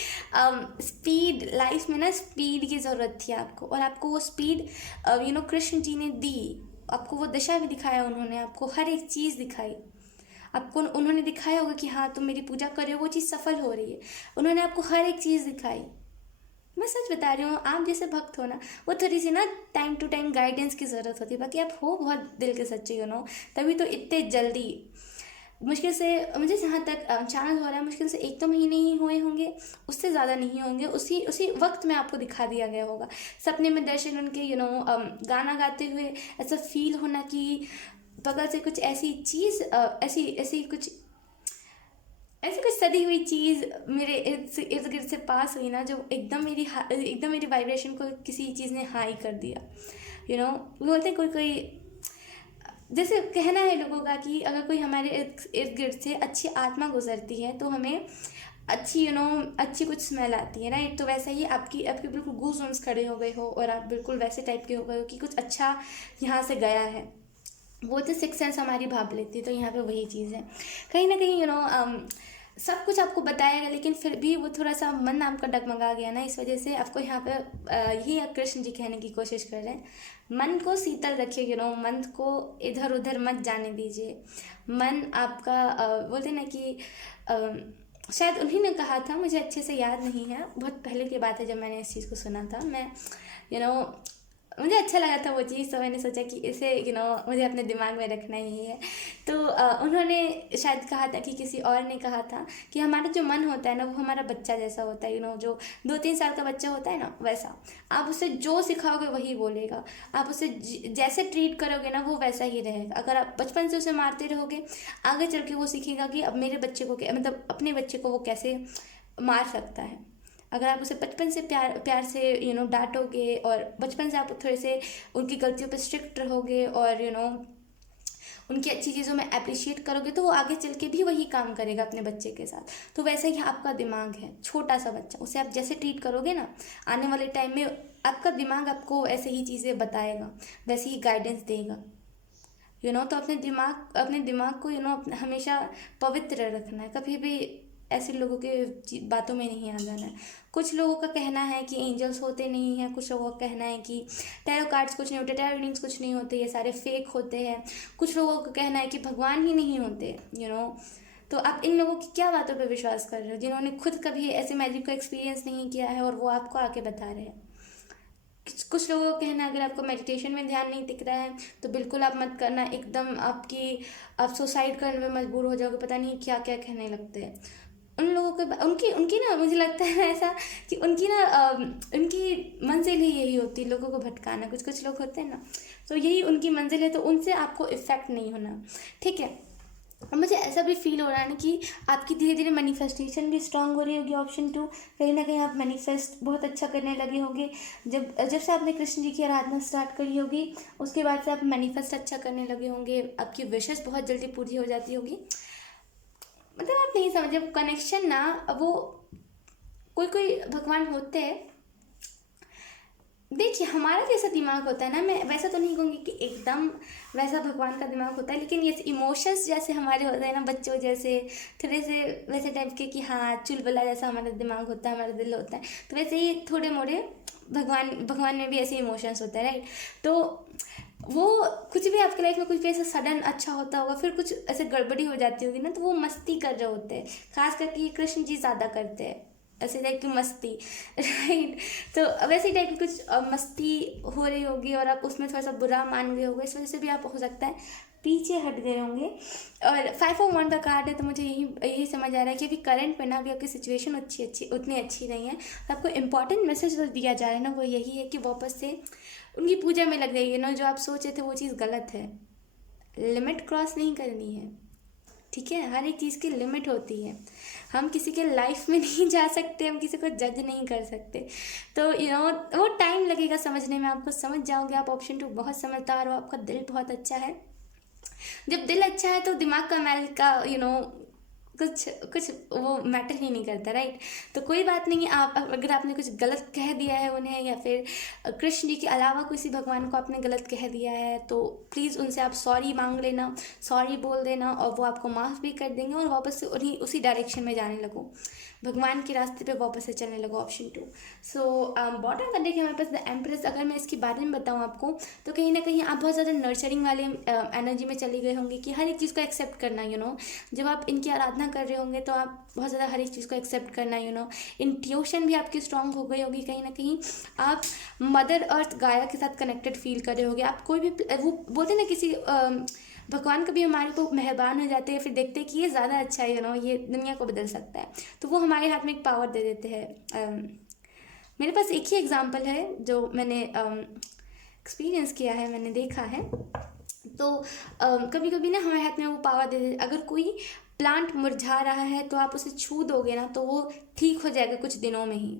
स्पीड, लाइफ में ना स्पीड की ज़रूरत थी आपको, और आपको वो स्पीड कृष्ण जी ने दी। आपको वो दिशा भी दिखाया, उन्होंने आपको हर एक चीज़ दिखाई, आपको उन्होंने दिखाया होगा कि हाँ तुम मेरी पूजा कर रहे हो, वो चीज़ सफल हो रही है, उन्होंने आपको हर एक चीज़ दिखाई। मैं सच बता रही हूँ, आप जैसे भक्त हो ना, वो थोड़ी सी ना टाइम टू टाइम गाइडेंस की ज़रूरत होती है। बाकी आप हो बहुत दिल के सच्चे, तभी तो इतने जल्दी, मुश्किल से, मुझे जहाँ तक चैनल हो रहा है, मुश्किल से 1-2 महीने ही हुए होंगे, उससे ज़्यादा नहीं होंगे, उसी वक्त में आपको दिखा दिया गया होगा। सपने में दर्शन उनके, गाना गाते हुए ऐसा फील होना कि बगल से कुछ ऐसी चीज़, ऐसी कुछ सदी हुई चीज़ मेरे इर्द गिर्द से पास हुई ना, जो एकदम मेरी वाइब्रेशन को किसी चीज़ ने हाई कर दिया। बोलते कोई जैसे कहना है लोगों का कि अगर कोई हमारे इर्द गिर्द से अच्छी आत्मा गुजरती है तो हमें अच्छी अच्छी कुछ स्मेल आती है, राइट। तो वैसा ही आपके बिल्कुल गूज़बम्स खड़े हो गए हो, और आप बिल्कुल वैसे टाइप के हो गए हो कि कुछ अच्छा यहाँ से गया है। वो तो सिक्स सेंस हमारी भाप लेती है, तो यहाँ पे वही चीज़ है। कहीं ना कहीं सब कुछ आपको बताया गया, लेकिन फिर भी वो थोड़ा सा मन आपका डगमगा गया ना, इस वजह से आपको यहाँ पे यही कृष्ण जी कहने की कोशिश कर रहे हैं, मन को शीतल रखिए, मन को इधर उधर मत जाने दीजिए। मन आपका बोलते ना कि शायद उन्हीं ने कहा था, मुझे अच्छे से याद नहीं है, बहुत पहले की बात है जब मैंने इस चीज़ को सुना था। मैं मुझे अच्छा लगा था वो चीज़, तो मैंने सोचा कि इसे मुझे अपने दिमाग में रखना ही है। तो उन्होंने शायद कहा था कि किसी और ने कहा था कि हमारा जो मन होता है ना, वो हमारा बच्चा जैसा होता है, जो 2-3 साल का बच्चा होता है ना, वैसा। आप उसे जो सिखाओगे वही बोलेगा, आप उसे जैसे ट्रीट करोगे ना, वो वैसा ही रहेगा। अगर आप बचपन से उसे मारते रहोगे, आगे चल के वो सीखेगा कि अब मेरे बच्चे को मतलब अपने बच्चे को वो कैसे मार सकता है। अगर आप उसे बचपन से प्यार प्यार से डांटोगे, और बचपन से आप थोड़े से उनकी गलतियों पर स्ट्रिक्ट रहोगे, और उनकी अच्छी चीज़ों में अप्रिशिएट करोगे, तो वो आगे चल के भी वही काम करेगा अपने बच्चे के साथ। तो वैसे ही आपका दिमाग है, छोटा सा बच्चा, उसे आप जैसे ट्रीट करोगे ना, आने वाले टाइम में आपका दिमाग आपको ऐसे ही चीज़ें बताएगा, वैसे ही गाइडेंस देगा। तो अपने दिमाग को हमेशा पवित्र रखना है, कभी भी ऐसे लोगों के बातों में नहीं आ जाना है। कुछ लोगों का कहना है कि एंजल्स होते नहीं हैं, कुछ लोगों का कहना है कि टैरो कार्ड्स कुछ नहीं होते, टैरो रीडिंग्स कुछ नहीं होते, ये सारे फेक होते हैं। कुछ लोगों का कहना है कि भगवान ही नहीं होते। तो आप इन लोगों की क्या बातों पर विश्वास कर रहे हो, जिन्होंने खुद कभी ऐसे मैजिक को एक्सपीरियंस नहीं किया है, और वो आपको आके बता रहे हैं। कुछ लोगों का कहना है अगर आपको मेडिटेशन में ध्यान नहीं टिक रहा है तो बिल्कुल आप मत करना, एकदम आप सुसाइड करने में मजबूर हो जाओगे, पता नहीं क्या क्या कहने लगते हैं। उन लोगों के उनकी उनकी ना, मुझे लगता है ऐसा कि उनकी मंजिल ही यही होती है, लोगों को भटकाना। कुछ कुछ लोग होते हैं ना, तो यही उनकी मंजिल है, तो उनसे आपको इफेक्ट नहीं होना, ठीक है। और मुझे ऐसा भी फील हो रहा है ना कि आपकी धीरे धीरे मैनिफेस्टेशन भी स्ट्रांग हो रही होगी। ऑप्शन 2, कहीं ना कहीं आप मैनिफेस्ट बहुत अच्छा करने लगे होंगे। जब जब से आपने कृष्ण जी की आराधना स्टार्ट करी होगी, उसके बाद से आप मैनिफेस्ट अच्छा करने लगे होंगे, आपकी विशेस बहुत जल्दी पूरी हो जाती होगी। मतलब आप नहीं समझे कनेक्शन ना, वो कोई कोई भगवान होते हैं। देखिए, हमारा जैसा दिमाग होता है ना, मैं वैसा तो नहीं कहूँगी कि एकदम वैसा भगवान का दिमाग होता है, लेकिन ये इमोशंस जैसे हमारे होते हैं ना, बच्चों जैसे, थोड़े से वैसे टाइप के कि हाँ, चुलबुला जैसा हमारा दिमाग होता है, हमारा दिल होता है, तो वैसे ही थोड़े मोड़े भगवान में भी ऐसे इमोशंस होते हैं, राइट। तो वो कुछ भी आपकी लाइफ में कुछ भी ऐसा सडन अच्छा होता होगा, फिर कुछ ऐसे गड़बड़ी हो जाती होगी ना, तो वो मस्ती कर रहे होते हैं। खास करके ये कृष्ण जी ज़्यादा करते हैं ऐसे टाइप की मस्ती, राइट। तो वैसे टाइप की कुछ मस्ती हो रही होगी, और आप उसमें थोड़ा सा बुरा मान गए होगे, इस वजह से भी आप हो सकता है पीछे हट गए होंगे। और 5 ऑफ 1 का कार्ड है, तो मुझे यही समझ आ रहा है कि अभी करंट में ना, अभी आपकी सिचुएशन उतनी अच्छी नहीं है, तो आपको इंपॉर्टेंट मैसेज जो दिया जा रहा है ना, वो यही है कि वापस से उनकी पूजा में लग जाइए ना। जो आप सोचे थे वो चीज़ गलत है, लिमिट क्रॉस नहीं करनी है, ठीक है। हर एक चीज़ की लिमिट होती है, हम किसी के लाइफ में नहीं जा सकते, हम किसी को जज नहीं कर सकते। तो वो टाइम लगेगा समझने में, आपको समझ जाओगे आप। ऑप्शन 2 बहुत समझदार हो, आपका दिल बहुत अच्छा है। जब दिल अच्छा है तो दिमाग का मैल का कुछ कुछ वो मैटर ही नहीं करता, राइट। तो कोई बात नहीं, आप अगर आपने कुछ गलत कह दिया है उन्हें, या फिर कृष्ण जी के अलावा किसी भगवान को आपने गलत कह दिया है, तो प्लीज़ उनसे आप सॉरी मांग लेना, सॉरी बोल देना, और वो आपको माफ़ भी कर देंगे, और वापस से उसी डायरेक्शन में जाने लगो, भगवान के रास्ते पे वापस से चलने लगो। ऑप्शन 2। सो बॉटम का देखिए हमारे पास द एम्प्रेस। अगर मैं इसके बारे में बताऊँ आपको, तो कहीं ना कहीं आप बहुत ज़्यादा नर्चरिंग वाले एनर्जी में चली गए होंगे, कि हर एक चीज़ को एक्सेप्ट करना। जब आप इनकी आराधना कर रहे होंगे, तो आप बहुत ज़्यादा हर एक चीज़ को एक्सेप्ट करना। इंट्यूशन भी आपकी स्ट्रांग हो गई होगी, कहीं ना कहीं आप मदर अर्थ गाया के साथ कनेक्टेड फील कर रहे होगे। आप कोई भी वो बोलते हैं ना, किसी भगवान कभी हमारे को मेहरबान हो जाते हैं, फिर देखते हैं कि ये ज़्यादा अच्छा है, ये दुनिया को बदल सकता है, तो वो हमारे हाथ में एक पावर दे देते हैं। मेरे पास एक ही एग्जांपल है जो मैंने एक्सपीरियंस किया है, मैंने देखा है। तो कभी कभी ना हमारे हाथ में वो पावर दे देते। अगर कोई प्लांट मुरझा रहा है, तो आप उसे छू दोगे ना, तो वो ठीक हो जाएगा कुछ दिनों में ही।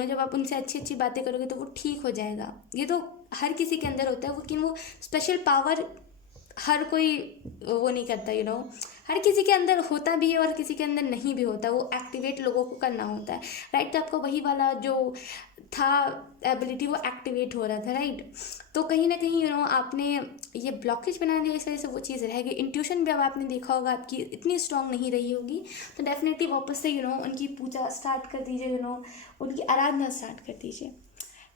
जब आप उनसे अच्छी अच्छी बातें करोगे, तो वो ठीक हो जाएगा। ये तो हर किसी के अंदर होता है, लेकिन वो स्पेशल पावर हर कोई वो नहीं करता। हर किसी के अंदर होता भी है, और किसी के अंदर नहीं भी होता, वो एक्टिवेट लोगों को करना होता है, राइट। तो आपका वही वाला जो था एबिलिटी, वो एक्टिवेट हो रहा था, राइट। तो कहीं ना कहीं आपने ये ब्लॉकेज बना दिया, इस वजह से वो चीज़ रह गई। इंट्यूशन भी अब आपने देखा होगा आपकी इतनी स्ट्रांग नहीं रही होगी, तो डेफिनेटली वापस से उनकी पूजा स्टार्ट कर दीजिए, उनकी आराधना स्टार्ट कर दीजिए,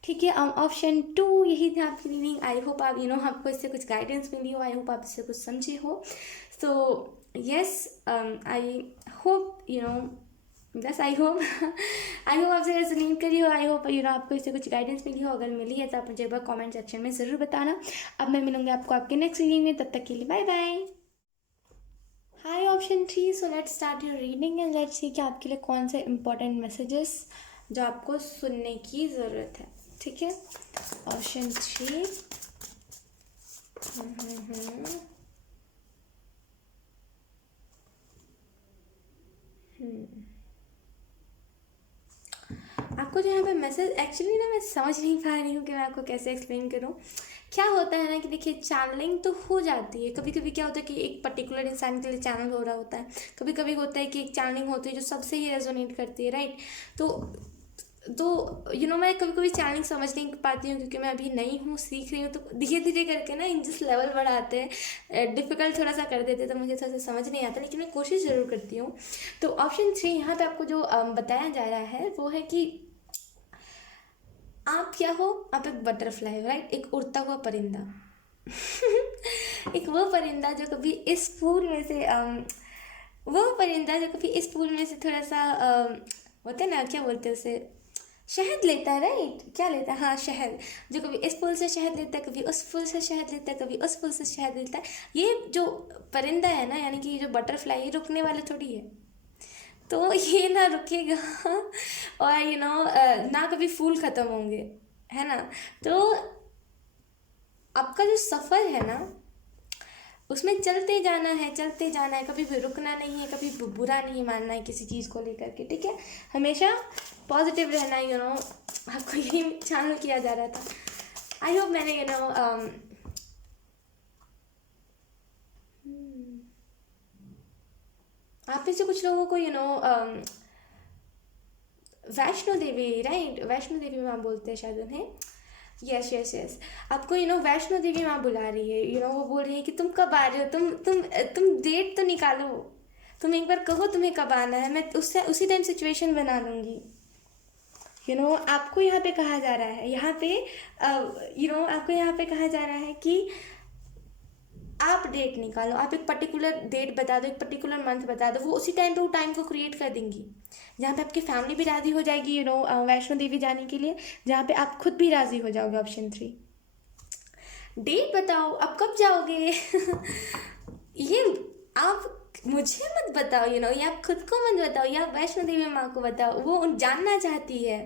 ठीक है। ऑप्शन 2 यही था आपकी रीडिंग। आई होप आप आपको इससे कुछ गाइडेंस मिली हो, आई होप आप इससे कुछ समझे हो। सो यस, आई होप बस आई होप आई होप आपसे रेजोनेट करी हो, आई होप आपको इससे कुछ गाइडेंस मिली हो। अगर मिली है तो आप मुझे एक बार कमेंट सेक्शन में ज़रूर बताना। अब मैं मिलूंगी आपको आपके नेक्स्ट रीडिंग में, तब तक के लिए bye bye. Hi option 3, so let's start your reading and let's see कि आपके लिए कौन से इंपॉर्टेंट मैसेजेस जो आपको सुनने की ज़रूरत है। ठीक है, ऑप्शन 3। आपको जो यहाँ पे मैसेज एक्चुअली ना मैं समझ नहीं पा रही हूँ कि मैं आपको कैसे एक्सप्लेन करूँ। क्या होता है ना कि देखिए, चैनलिंग तो हो जाती है कभी कभी। क्या होता है कि एक पर्टिकुलर इंसान के लिए चैनल हो रहा होता है, कभी कभी होता है कि एक चैनलिंग होती है जो सबसे ही रेजोनेट करती है, राइट। तो मैं कभी कभी चैनलिंग समझ नहीं पाती हूँ क्योंकि मैं अभी नई हूँ, सीख रही हूँ। तो धीरे धीरे करके ना इन जिस लेवल बढ़ाते हैं, डिफ़िकल्ट थोड़ा सा कर देते हैं, तो मुझे थोड़ा सा समझ नहीं आता, लेकिन मैं कोशिश ज़रूर करती हूँ। तो ऑप्शन 3 यहाँ पे आपको जो बताया जा रहा है वो है कि आप क्या हो, आप एक बटरफ्लाई हो, राइट, एक उड़ता हुआ परिंदा। एक वो परिंदा जो कभी इस फूल में से वो परिंदा जो कभी इस फूल में से थोड़ा सा होता है ना, क्या बोलते हैं उसे, शहद लेता है, राइट। क्या लेता है, हाँ शहद। जो कभी इस फूल से शहद लेता है, कभी उस फूल से शहद लेता है, कभी उस फूल से शहद लेता है। ये जो परिंदा है ना, यानी कि ये जो बटरफ्लाई, ये रुकने वाला थोड़ी है। तो ये ना रुकेगा और ना कभी फूल ख़त्म होंगे, है ना। तो आपका जो सफ़र है ना, उसमें चलते जाना है, चलते जाना है, कभी भी रुकना नहीं है, कभी बुरा नहीं मानना है किसी चीज़ को लेकर के, ठीक है। हमेशा पॉजिटिव रहना है, आपको यही चैनल किया जा रहा था। आई होप मैंने आप में से कुछ लोगों को वैष्णो देवी, राइट, वैष्णो देवी माँ बोलते हैं शायद उन्हें। यस यस यस, आपको वैष्णो देवी माँ बुला रही है। वो बोल रही है कि तुम कब आ रहे हो, तुम डेट तो निकालो, तुम एक बार कहो तुम्हें कब आना है, मैं उससे उसी टाइम सिचुएशन बना लूँगी। आपको यहाँ पे कहा जा रहा है, यहाँ पे आपको यहाँ पे कहा जा रहा है कि आप डेट निकालो, आप एक पर्टिकुलर डेट बता दो, एक पर्टिकुलर मंथ बता दो, वो उसी टाइम पे वो टाइम को क्रिएट कर देंगी, जहाँ पे आपकी फैमिली भी राज़ी हो जाएगी वैष्णो देवी जाने के लिए, जहाँ पे आप खुद भी राज़ी हो जाओगे। ऑप्शन 3, डेट बताओ, आप कब जाओगे। ये आप मुझे मत बताओ, ये आप खुद को मत बताओ, ये आप वैष्णो देवी माँ को बताओ। वो जानना चाहती है,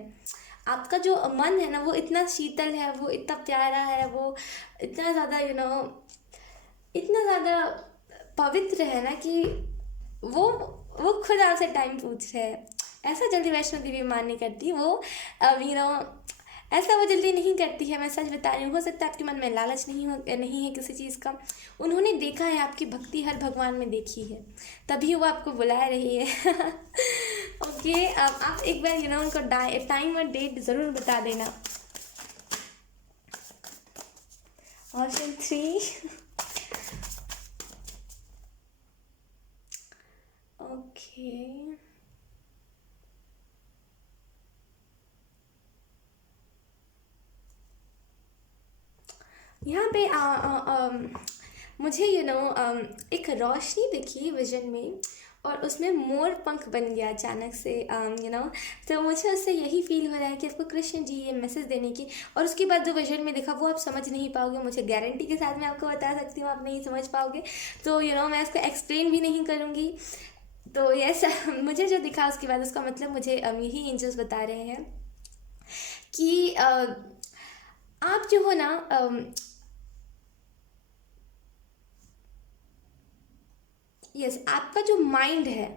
आपका जो मन है ना वो इतना शीतल है, वो इतना प्यारा है, वो इतना ज़्यादा इतना ज़्यादा पवित्र है ना कि वो खुद आपसे टाइम पूछ रहे हैं। ऐसा जल्दी वैष्णो देवी माँ नहीं करती वो, अब ऐसा वो जल्दी नहीं करती है। मैं सच बता रही हूँ, हो सकता है आपके मन में लालच नहीं है किसी चीज़ का। उन्होंने देखा है, आपकी भक्ति हर भगवान में देखी है, तभी वो आपको बुला रही है। ओके, अब आप एक बार उनको टाइम और डेट ज़रूर बता देना। ऑप्शन 3, ओके, यहाँ पे मुझे एक रोशनी दिखी विजन में, और उसमें मोर पंख बन गया अचानक से, तो मुझे उससे यही फील हो रहा है कि आपको कृष्ण जी ये मैसेज देने की। और उसके बाद जो विजन में देखा वो आप समझ नहीं पाओगे, मुझे गारंटी के साथ मैं आपको बता सकती हूँ, आप नहीं समझ पाओगे। तो मैं उसको एक्सप्लेन भी नहीं करूँगी। तो यस, मुझे जो दिखा उसके बाद उसका मतलब मुझे यही एंजल्स बता रहे हैं कि आप जो हो ना, यस, आपका जो माइंड है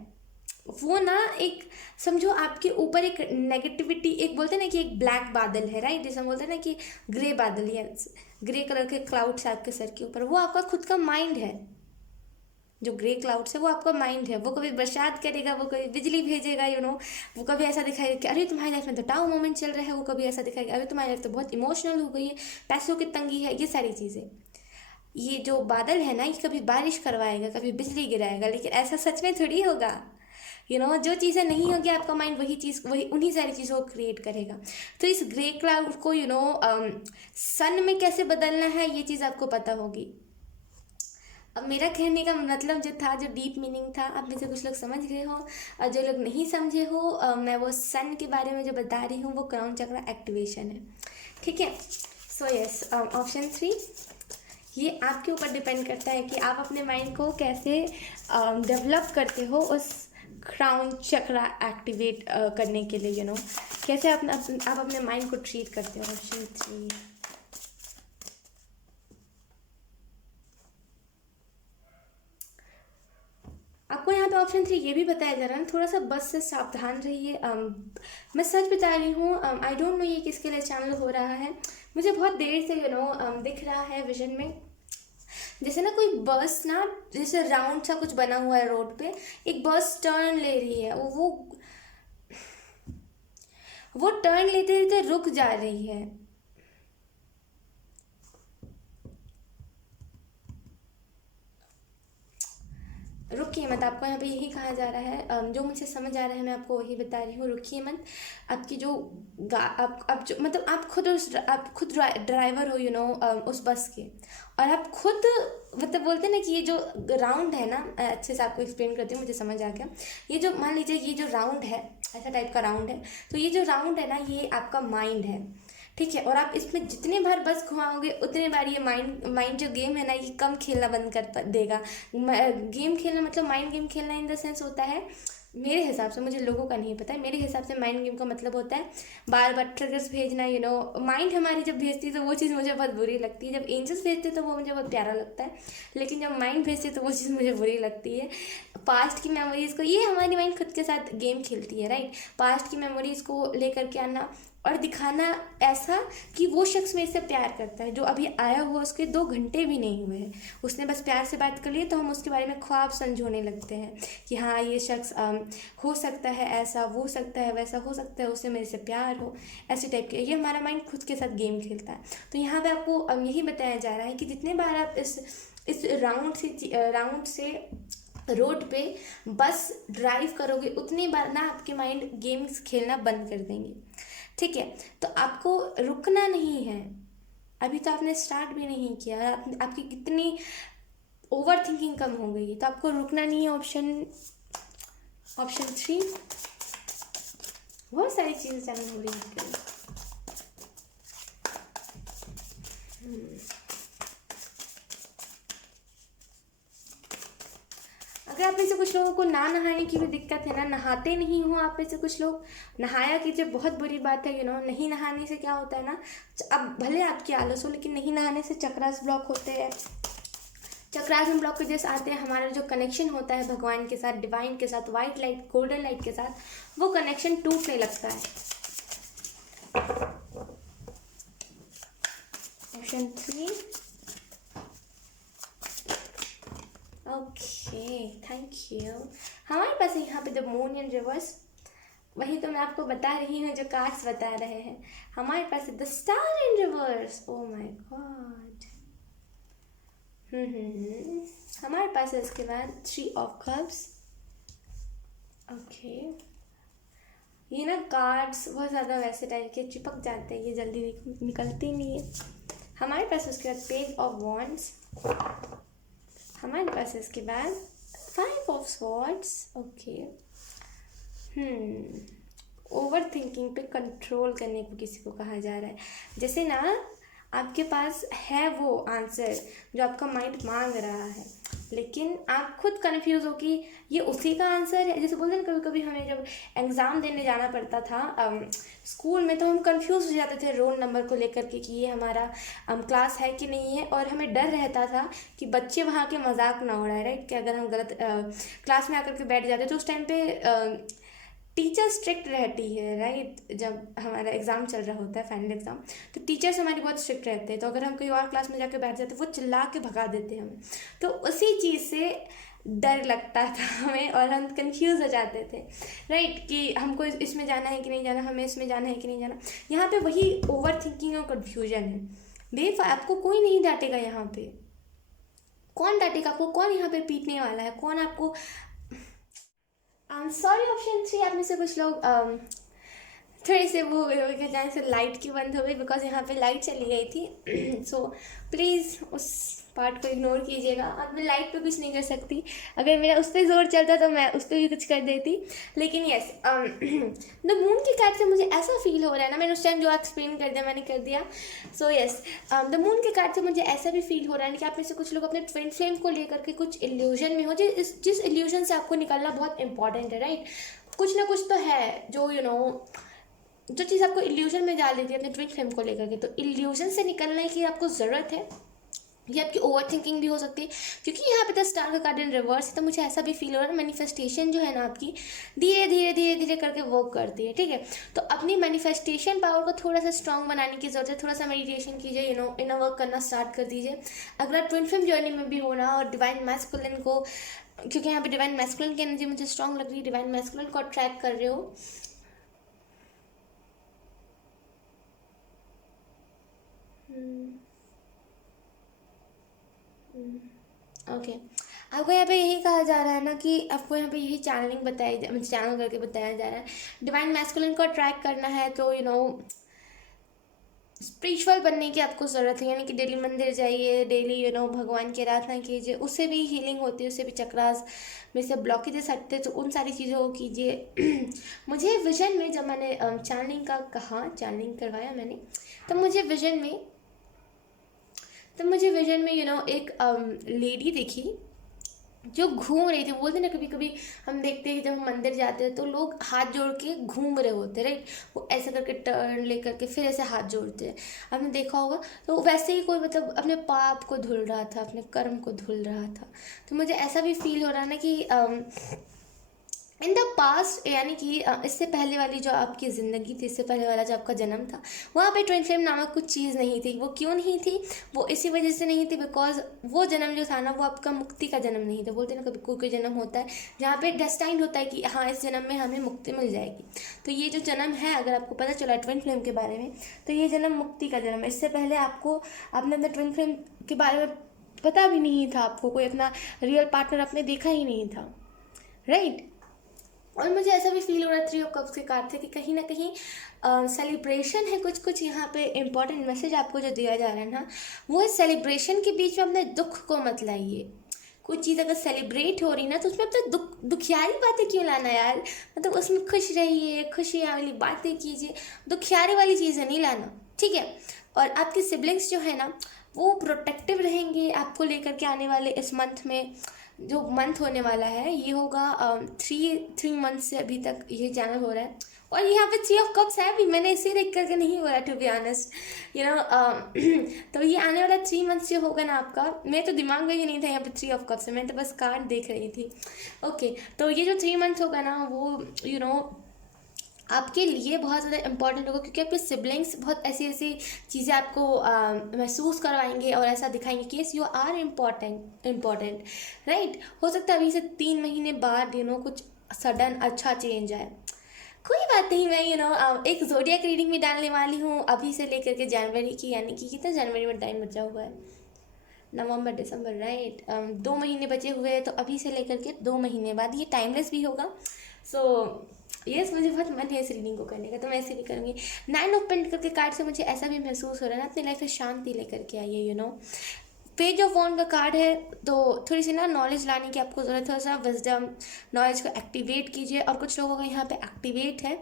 वो ना, एक समझो आपके ऊपर एक नेगेटिविटी, एक बोलते हैं ना कि एक ब्लैक बादल है, राइट, जैसे हम बोलते हैं ना कि ग्रे बादल, या ग्रे कलर के क्लाउड्स आपके सर के ऊपर, वो आपका खुद का माइंड है। जो ग्रे क्लाउड्स है वो आपका माइंड है। वो कभी बरसात करेगा, वो कभी बिजली भेजेगा, वो कभी ऐसा दिखाएगा कि अरे तुम्हारी लाइफ में तो टाउ मोमेंट चल रहा है, वो कभी ऐसा दिखाएगा अरे तुम्हारी लाइफ तो बहुत इमोशनल हो गई है, पैसों की तंगी है, ये सारी चीज़ें। ये जो बादल है ना, ये कभी बारिश करवाएगा, कभी बिजली गिराएगा, लेकिन ऐसा सच में थोड़ी होगा। जो चीज़ें नहीं होगी, आपका माइंड वही उन्हीं सारी चीज़ों को क्रिएट करेगा। तो इस ग्रे क्लाउड को सन में कैसे बदलना है, ये चीज़ आपको पता होगी। अब मेरा कहने का मतलब जो था, जो डीप मीनिंग था, आप में से कुछ लोग समझ गए हो और जो लोग नहीं समझे हो, मैं वो सन के बारे में जो बता रही हूँ वो क्राउन चक्र एक्टिवेशन है। ठीक है। सो यस, ऑप्शन 3, ये आपके ऊपर डिपेंड करता है कि आप अपने माइंड को कैसे डेवलप करते हो उस क्राउन चक्र एक्टिवेट करने के लिए, कैसे आप अपने माइंड को ट्रीट करते हो। ऑप्शन 3, आपको यहाँ पे ऑप्शन 3 ये भी बताया जा रहा है ना, थोड़ा सा बस से सावधान रहिए। मैं सच बता रही हूँ, आई डोंट नो ये किसके लिए चैनल हो रहा है, मुझे बहुत देर से दिख रहा है विजन में, जैसे ना कोई बस ना, जैसे राउंड सा कुछ बना हुआ है रोड पे, एक बस टर्न ले रही है, वो टर्न लेते लेते रुक जा रही है। रुकिए मत, आपको यहाँ पे यही कहा जा रहा है, जो मुझे समझ आ रहा है मैं आपको वही बता रही हूँ। रुकिए मत, आपकी जो आप जो मतलब आप खुद ड्राइवर हो उस बस के, और आप खुद मतलब बोलते हैं ना कि ये जो राउंड है ना, अच्छे से आपको एक्सप्लेन करती हूँ, मुझे समझ आ गया। ये जो मान लीजिए ये जो राउंड है, ऐसा टाइप का राउंड है, तो ये जो राउंड है ना, ये आपका माइंड है। ठीक है। और आप इसमें जितने बार बस घुमाओगे उतने बार ये माइंड जो गेम है ना, ये कम खेलना बंद कर देगा। गेम खेलना मतलब माइंड गेम खेलना इन द सेंस होता है, मेरे हिसाब से, मुझे लोगों का नहीं पता है, मेरे हिसाब से माइंड गेम का मतलब होता है बार बार ट्रिगर्स भेजना। माइंड हमारी जब भेजती है तो वो चीज़ मुझे बहुत बुरी लगती है, जब एंजल्स भेजते तो वो मुझे बहुत प्यारा लगता है, लेकिन जब माइंड भेजते तो वो चीज़ मुझे बुरी लगती है। पास्ट की मेमोरीज़ को, ये हमारी माइंड खुद के साथ गेम खेलती है, राइट। पास्ट की मेमोरीज़ को लेकर के आना और दिखाना ऐसा कि वो शख्स मेरे से प्यार करता है, जो अभी आया हुआ उसके 2 घंटे भी नहीं हुए हैं, उसने बस प्यार से बात कर ली, तो हम उसके बारे में ख्वाब संजोने लगते हैं कि हाँ ये शख्स हो सकता है ऐसा, हो सकता है वैसा, हो सकता है उससे मेरे से प्यार हो, ऐसे टाइप के। ये हमारा माइंड खुद के साथ गेम खेलता है। तो यहाँ पे आपको यही बताया जा रहा है कि जितने बार आप इस राउंड से रोड पे बस ड्राइव करोगे, उतनी बार ना आपके माइंड गेम्स खेलना बंद कर देंगे। ठीक है। तो आपको रुकना नहीं है, अभी तो आपने स्टार्ट भी नहीं किया, आपकी कितनी ओवर थिंकिंग कम हो गई है, तो आपको रुकना नहीं है। ऑप्शन 3, बहुत सारी चीज़ें चैनल हो रही है। अगर आप में से कुछ लोगों को ना नहाने की भी दिक्कत है ना, नहाते नहीं हो आप में से कुछ लोग, नहाया कीजिए, बहुत बुरी बात है। नहीं नहाने से क्या होता है ना, अब भले आपकी आलस हो, लेकिन नहीं नहाने से चक्रास ब्लॉक होते हैं। चक्रास में ब्लॉकेजेस आते हैं, हमारा जो कनेक्शन होता है भगवान के साथ, डिवाइन के साथ, वाइट लाइट, गोल्डन लाइट के साथ, वो कनेक्शन टूटने लगता है। Option 3, okay, thank you. हमारे पास यहाँ पे द मून इन रिवर्स, वही तो मैं आपको बता रही हूँ जो कार्ड्स बता रहे हैं। हमारे पास the star in reverse, oh my God. हमारे पास है इसके बाद 3 ऑफ कप्स। ओके, ये ना कार्ड्स बहुत ज़्यादा वैसे टाइप के चिपक जाते हैं, ये जल्दी निकलते नहीं है। हमारे पास उसके बाद पेज ऑफ वॉन्ड्स, हमारे पास इसके बाद 5 of swords. Okay, over thinking पे कंट्रोल करने को किसी को कहा जा रहा है। जैसे ना आपके पास है वो आंसर जो आपका माइंड मांग रहा है, लेकिन आप खुद कंफ्यूज हो कि ये उसी का आंसर है। जैसे बोलते हैं कभी कभी हमें जब एग्ज़ाम देने जाना पड़ता था स्कूल में, तो हम कंफ्यूज हो जाते थे रोल नंबर को लेकर के कि ये हमारा क्लास है कि नहीं है, और हमें डर रहता था कि बच्चे वहाँ के मजाक ना उड़ाए, राइट, कि अगर हम गलत क्लास में आकर के बैठ जाते तो उस टाइम पे टीचर स्ट्रिक्ट रहती है, राइट। जब हमारा एग्ज़ाम चल रहा होता है फाइनल एग्ज़ाम, तो टीचर्स हमारी बहुत स्ट्रिक्ट रहते हैं, तो अगर हम कोई और क्लास में जाकर बैठ जाते वो चिल्ला के भगा देते हैं हमें, तो उसी चीज़ से डर लगता था हमें और हम कंफ्यूज हो जाते थे, राइट, कि हमको इसमें जाना है कि नहीं जाना, हमें इसमें जाना है कि नहीं जाना। यहाँ पे वही ओवर थिंकिंग और कन्फ्यूजन है। आपको कोई नहीं डांटेगा यहाँ पे, कौन डांटेगा आपको, कौन यहाँ पे पीटने वाला है, कौन आपको। सॉरी ऑप्शन 3, आप में से कुछ लोग थोड़े से वो क्या जाने से लाइट क्यों बंद हो गई, बिकॉज यहाँ पे लाइट चली गई थी। सो प्लीज़ उस पार्ट को इग्नोर कीजिएगा। और मैं लाइट पे कुछ नहीं कर सकती, अगर मेरा उस पर जोर चलता तो मैं उस पर भी कुछ कर देती। लेकिन यस, द मून के कार्ड से मुझे ऐसा फील हो रहा है ना, मैंने उस टाइम जो एक्सप्लेन कर दिया मैंने कर दिया। सो यस, द मून के कार्ड से मुझे ऐसा भी फील हो रहा है कि आप में से कुछ लोग अपने ट्विन फ्लेम को लेकर के कुछ इल्यूजन में हो, जिस इल्यूजन से आपको निकलना बहुत इंपॉर्टेंट है, राइट। कुछ ना कुछ तो है जो जो चीज़ आपको इल्यूजन में डाल देती है अपने ट्विन फ्लेम को लेकर के, तो इल्यूजन से निकलने की आपको ज़रूरत है। ये आपकी ओवर थिंकिंग भी हो सकती है, क्योंकि यहाँ पे द स्टार का कार्ड इन रिवर्स है। तो मुझे ऐसा भी फील हो रहा है मैनिफेस्टेशन जो है ना आपकी धीरे धीरे धीरे धीरे करके वर्क करती है, ठीक है। तो अपनी मैनिफेस्टेशन पावर को थोड़ा सा स्ट्रॉन्ग बनाने की जरूरत है। थोड़ा सा मेडिटेशन कीजिए, इनर वर्क करना स्टार्ट कर दीजिए। अगर आप ट्विन फ्लेम जर्नी में भी हो ना, और डिवाइन मैस्कुलिन को, क्योंकि यहाँ पे डिवाइन मैस्कुलिन की एनर्जी मुझे स्ट्रॉन्ग लग रही है, डिवाइन मैस्कुलिन को अट्रैक्ट कर रहे हो, ओके। आपको यहाँ पे यही कहा जा रहा है ना कि आपको यहाँ पे यही चैनलिंग चैनल करके बताया जा रहा है, डिवाइन मैस्कुलिन को अट्रैक्ट करना है तो स्पिरिचुअल बनने की आपको ज़रूरत है। यानी कि डेली मंदिर जाइए, डेली भगवान की आराधना कीजिए, उससे भी हीलिंग होती है, उससे भी चक्रास में से ब्लॉकेजेस हटते हैं, तो उन सारी चीज़ों को कीजिए। मुझे विजन में, जब मैंने चैनलिंग का कहा, चैनलिंग करवाया मैंने, तो मुझे विजन में एक लेडी दिखी जो घूम रही थी। बोलते ना, कभी कभी हम देखते हैं जब हम मंदिर जाते हैं तो लोग हाथ जोड़ के घूम रहे होते, राइट। वो ऐसे करके टर्न ले करके फिर ऐसे हाथ जोड़ते हैं, आपने देखा होगा। तो वैसे ही कोई मतलब अपने पाप को धुल रहा था, अपने कर्म को धुल रहा था। तो मुझे ऐसा भी फील हो रहा है ना कि इन द पास्ट, यानी कि इससे पहले वाली जो आपकी ज़िंदगी थी, इससे पहले वाला जो आपका जन्म था, वहाँ पे ट्विन फ्लेम नामक कुछ चीज़ नहीं थी। वो क्यों नहीं थी? वो इसी वजह से नहीं थी बिकॉज वो जन्म जो था ना, वो आपका मुक्ति का जन्म नहीं था। बोलते ना, कभी कोई जन्म होता है जहाँ पे डेस्टाइंड होता है कि हाँ, इस जन्म में हमें मुक्ति मिल जाएगी। तो ये जो जन्म है, अगर आपको पता चला ट्विन फ्लेम के बारे में, तो ये जन्म मुक्ति का जन्म है। इससे पहले आपने अपने ट्विन फ्लेम के बारे में पता भी नहीं था, आपको कोई अपना रियल पार्टनर आपने देखा ही नहीं था, राइट। और मुझे ऐसा भी फील हो रहा है 3 ऑफ कप्स के कार्ड से कि कहीं ना कहीं सेलिब्रेशन है। कुछ यहाँ पे इंपॉर्टेंट मैसेज आपको जो दिया जा रहा है ना, वो इस सेलिब्रेशन के बीच में अपने दुख को मत लाइए। कोई चीज़ अगर सेलिब्रेट हो रही ना, तो उसमें अपने दुखियारी बातें क्यों लाना यार। मतलब उसमें खुश रहिए, खुशियाँ वाली बातें कीजिए, दुखियारी वाली चीज़ें नहीं लाना, ठीक है। और आपके सिबलिंग्स जो है ना, वो प्रोटेक्टिव रहेंगे आपको लेकर के आने वाले इस मंथ में। जो मंथ होने वाला है ये होगा 3 मंथ से अभी तक ये चैनल हो रहा है। और यहाँ पे 3 ऑफ कप्स है भी, मैंने इसे देख करके नहीं बोला टू बी ऑनेस्ट, तो ये आने वाला 3 मंथ जो होगा ना आपका, मैं तो दिमाग में ही नहीं था यहाँ पे 3 ऑफ कप्स है, मैं तो बस कार्ड देख रही थी। ओके, तो ये जो 3 मंथ होगा ना, वो आपके लिए बहुत ज़्यादा इंपॉर्टेंट होगा, क्योंकि आपके सिबलिंग्स बहुत ऐसी ऐसी चीज़ें आपको महसूस करवाएंगे और ऐसा दिखाएंगे कि yes, you are important, right. हो सकता है अभी से 3 महीने बाद कुछ सडन अच्छा चेंज आए। कोई बात नहीं, मैं एक ज़ोडिएक रीडिंग भी डालने वाली हूँ अभी से लेकर के जनवरी की, यानी कि कितना जनवरी में टाइम बचा हुआ है, नवंबर दिसंबर, राइट। 2 महीने बचे हुए हैं, तो अभी से लेकर के 2 महीने बाद ये टाइमलेस भी होगा। सो यस, मुझे बहुत मन है इस रीडिंग को करने का, तो मैं ऐसे भी करूँगी। 9 ऑफ पेंटिकल के कार्ड से मुझे ऐसा भी महसूस हो रहा है ना, अपनी लाइफ में शांति लेकर के आइए। पेज ऑफ वॉन्ड का कार्ड है, तो थोड़ी सी ना नॉलेज लाने की आपको ज़रूरत है, थोड़ा सा विजडम नॉलेज को एक्टिवेट कीजिए। और कुछ लोगों का यहाँ पे एक्टिवेट है,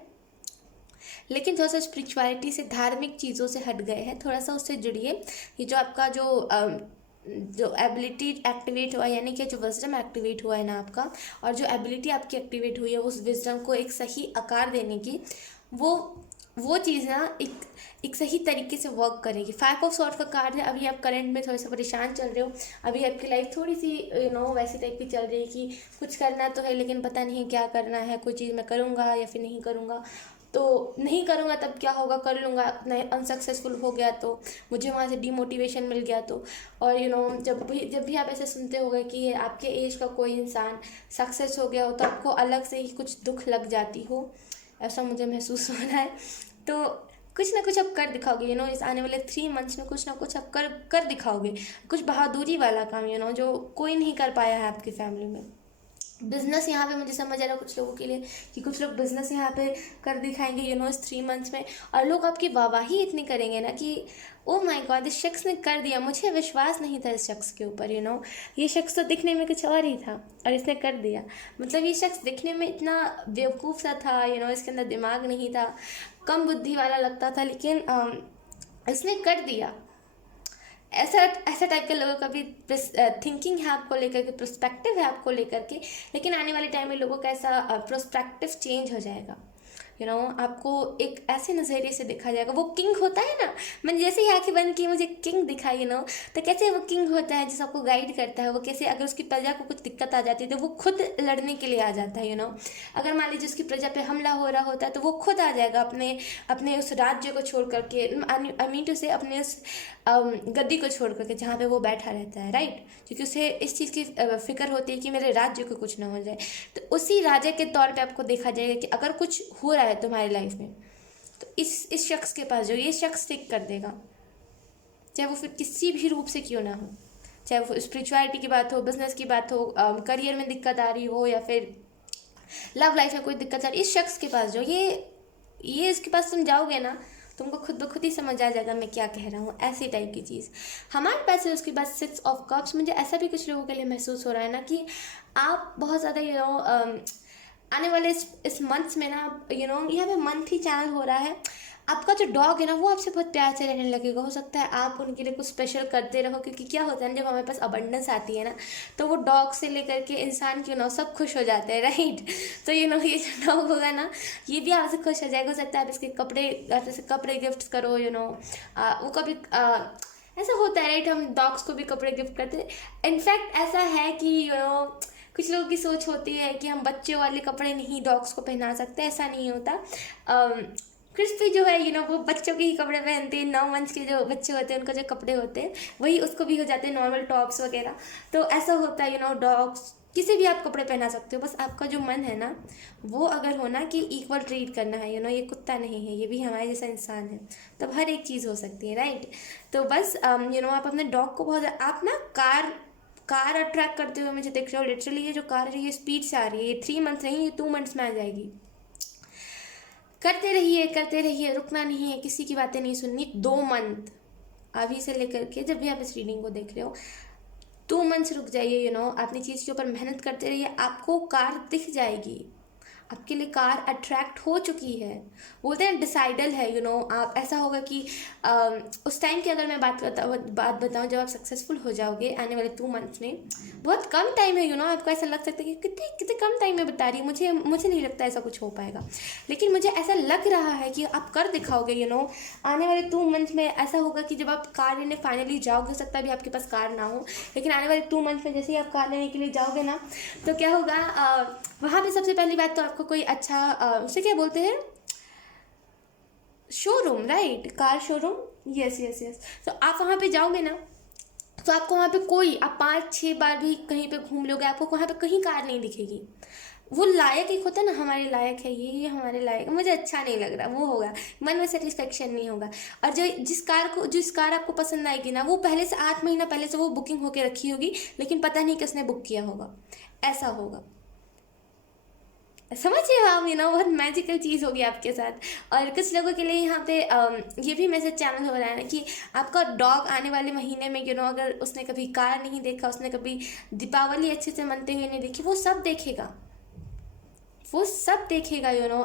लेकिन थोड़ा सा स्पिरिचुअलिटी से, धार्मिक चीज़ों से हट गए हैं, थोड़ा सा उससे जुड़िए। ये जो आपका जो एबिलिटी एक्टिवेट हुआ है, यानी कि जो विजडम एक्टिवेट हुआ है ना आपका, और जो एबिलिटी आपकी एक्टिवेट हुई है उस विजडम को एक सही आकार देने की, वो चीज़ ना एक सही तरीके से वर्क करेगी। 5 ऑफ सॉर्ड का कार्ड है। अभी आप करंट में थोड़े से परेशान चल रहे हो, अभी आपकी लाइफ थोड़ी सी वैसी टाइप की चल रही है कि कुछ करना तो है लेकिन पता नहीं क्या करना है, कोई चीज़ मैं करूँगा या फिर नहीं करूँगा, तो नहीं करूँगा तब क्या होगा, कर लूँगा, अनसक्सेसफुल हो गया तो मुझे वहाँ से डिमोटिवेशन मिल गया तो। और जब भी आप ऐसे सुनते होगे कि आपके एज का कोई इंसान सक्सेस हो गया हो, तो आपको अलग से ही कुछ दुख लग जाती हो, ऐसा मुझे महसूस हो रहा है। तो कुछ ना कुछ आप कर दिखाओगे, इस आने वाले 3 मंथ्स में कुछ ना कुछ आप कर दिखाओगे, कुछ बहादुरी वाला काम, जो कोई नहीं कर पाया है आपकी फैमिली में। बिजनेस यहाँ पे मुझे समझ आ रहा है कुछ लोगों के लिए कि कुछ लोग बिजनेस यहाँ पे कर दिखाएंगे इस 3 मंथ्स में, और लोग आपकी वाहवाही इतनी करेंगे ना कि ओ माय गॉड, इस शख्स ने कर दिया, मुझे विश्वास नहीं था इस शख्स के ऊपर, ये शख्स तो दिखने में कुछ और ही था और इसने कर दिया। मतलब ये शख्स दिखने में इतना बेवकूफ़ सा था, इसके अंदर दिमाग नहीं था, कम बुद्धि वाला लगता था, लेकिन इसने कर दिया। ऐसा ऐसा टाइप के लोगों का भी थिंकिंग है आपको लेकर के, प्रोस्पेक्टिव है आपको लेकर के, लेकिन आने वाले टाइम में लोगों का ऐसा प्रोस्पेक्टिव चेंज हो जाएगा। आपको एक ऐसे नज़रिए से देखा जाएगा। वो किंग होता है ना, मैंने जैसे ही आंखें बंद की मुझे किंग दिखा, तो कैसे वो किंग होता है जो सबको गाइड करता है, वो कैसे अगर उसकी प्रजा को कुछ दिक्कत आ जाती है तो वो खुद लड़ने के लिए आ जाता है। अगर मान लीजिए उसकी प्रजा पे हमला हो रहा होता है तो वो खुद आ जाएगा अपने उस राज्य को छोड़ करके, आई मीन टू से अपने उस गद्दी को छोड़ करके जहाँ पे वो बैठा रहता है, राइट, क्योंकि उसे इस चीज़ की फिक्र होती है कि मेरे राज्य को कुछ ना हो जाए। तो उसी राजा के तौर पे आपको देखा जाएगा कि अगर कुछ हो रहा है तुम्हारी लाइफ में तो इस शख्स के पास जो ये शख्स ठीक कर देगा, चाहे वो फिर किसी भी रूप से क्यों ना हो, चाहे वो स्पिरिचुअलिटी की बात हो, बिजनेस की बात हो, करियर में दिक्कत आ रही हो, या फिर लव लाइफ में कोई दिक्कत आ रही है, इस शख्स के पास जो ये इसके पास तुम जाओगे ना, तुमको खुद ब खुद ही समझ आ जाएगा मैं क्या कह रहा हूँ, ऐसी टाइप की चीज़। हमारे पास है उसके बाद 6 ऑफ कप्स। मुझे ऐसा भी कुछ लोगों के लिए महसूस हो रहा है ना कि आप बहुत ज़्यादा आने वाले इस मंथ्स में ना, यहाँ पे मंथ ही चैनल हो रहा है, आपका जो डॉग है ना वो आपसे बहुत प्यार से रहने लगेगा। हो सकता है आप उनके लिए कुछ स्पेशल करते रहो, क्योंकि क्या होता है ना, जब हमारे पास अबंडेंस आती है ना तो वो डॉग से लेकर के इंसान सब खुश हो जाते हैं, राइट। तो ये जो डॉग होगा ना ये भी आपसे खुश हो जाएगा। हो सकता है आप इसके कपड़े गिफ्ट करो, वो कभी ऐसा होता है, राइट, हम डॉग्स को भी कपड़े गिफ्ट करते हैं। इनफैक्ट ऐसा है कि कुछ लोगों की सोच होती है कि हम बच्चे वाले कपड़े नहीं डॉग्स को पहना सकते, ऐसा नहीं होता। क्रिस्पी जो है वो बच्चों के ही कपड़े पहनते हैं, 9 मंथ्स के जो बच्चे होते हैं उनको जो कपड़े होते हैं वही उसको भी हो जाते हैं नॉर्मल टॉप्स वगैरह। तो ऐसा होता है डॉग्स किसी भी आप कपड़े पहना सकते हो, बस आपका जो मन है ना वो अगर हो ना कि इक्वल ट्रीट करना है, ये कुत्ता नहीं है, ये भी हमारे जैसा इंसान है, तब हर एक चीज़ हो सकती है, राइट। तो बस आप अपने डॉग को बहुत, आप ना कार अट्रैक्ट करते हुए मुझे देख रहे हो। लिटरली ये जो कार है ये स्पीड से आ रही है, ये 3 मंथ्स नहीं, ये 2 मंथ्स में आ जाएगी। करते रहिए, रुकना नहीं है, किसी की बातें नहीं सुननी। 2 मंथ अभी से लेकर के जब भी आप इस रीडिंग को देख रहे हो 2 मंथ्स रुक जाइए, अपनी चीज़ के ऊपर मेहनत करते रहिए, आपको कार दिख जाएगी, आपके लिए कार अट्रैक्ट हो चुकी है। बोलते हैं डिसाइडल है, आप ऐसा होगा कि उस टाइम की अगर मैं बात बताऊँ जब आप सक्सेसफुल हो जाओगे आने वाले 2 मंथ्स में, बहुत कम टाइम है, आपको ऐसा लग सकता है कि कितने कितने कम टाइम में बता रही है, मुझे नहीं लगता ऐसा कुछ हो पाएगा, लेकिन मुझे ऐसा लग रहा है कि आप कर दिखाओगे। आने वाले 2 मंथ्स में ऐसा होगा कि जब आप कार लेने फाइनली जाओगे, हो सकता है अभी आपके पास कार ना हो, लेकिन आने वाले 2 मंथ्स में जैसे ही आप कार लेने के लिए जाओगे ना तो क्या होगा, वहाँ पे सबसे पहली बात तो आपको कोई अच्छा उसे क्या बोलते हैं, showroom, right, car showroom, yes. तो आप वहाँ पे जाओगे ना तो आपको वहाँ पे आप 5-6 बार भी कहीं पे घूम लोगे, आपको वहाँ पे कहीं कार नहीं दिखेगी। वो लायक एक होता है ना, हमारे लायक है ये हमारे लायक, मुझे अच्छा नहीं लग रहा, वो होगा मन में सेटिस्फेक्शन नहीं होगा। और जिस कार आपको पसंद आएगी ना वो पहले से 8 महीना पहले से वो बुकिंग होके रखी होगी, लेकिन पता नहीं किसने बुक किया होगा, ऐसा होगा। समझिए आप, बहुत मैजिकल चीज़ होगी आपके साथ। और कुछ लोगों के लिए यहाँ पे ये भी मैसेज चैनल हो रहा है ना कि आपका डॉग आने वाले महीने में अगर उसने कभी कार नहीं देखा, उसने कभी दीपावली अच्छे से मनते हुए नहीं देखी, वो सब देखेगा,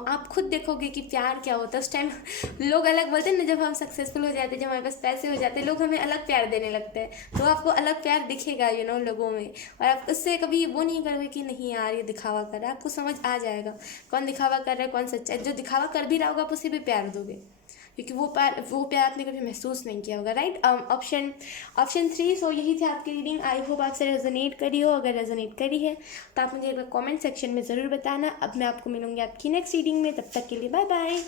आप खुद देखोगे कि प्यार क्या होता है। उस टाइम लोग अलग बोलते हैं ना, जब हम सक्सेसफुल हो जाते हैं, जब हमारे पास पैसे हो जाते हैं, लोग हमें अलग प्यार देने लगते हैं, तो आपको अलग प्यार दिखेगा लोगों में। और आप उससे कभी वो नहीं करोगे कि नहीं यार ये दिखावा कर रहा है, आपको समझ आ जाएगा कौन दिखावा कर रहा है कौन सच्चा है। जो दिखावा कर भी रहा होगा आप उसे भी प्यार दोगे, क्योंकि वो प्यार आपने कभी महसूस नहीं किया होगा, राइट। ऑप्शन 3। सो यही थी आपकी रीडिंग। आई होप आपसे रेजोनेट करी हो। अगर रेजोनेट करी है तो आप मुझे एक बार कमेंट सेक्शन में ज़रूर बताना। अब मैं आपको मिलूंगी आपकी नेक्स्ट रीडिंग में, तब तक के लिए बाय बाय।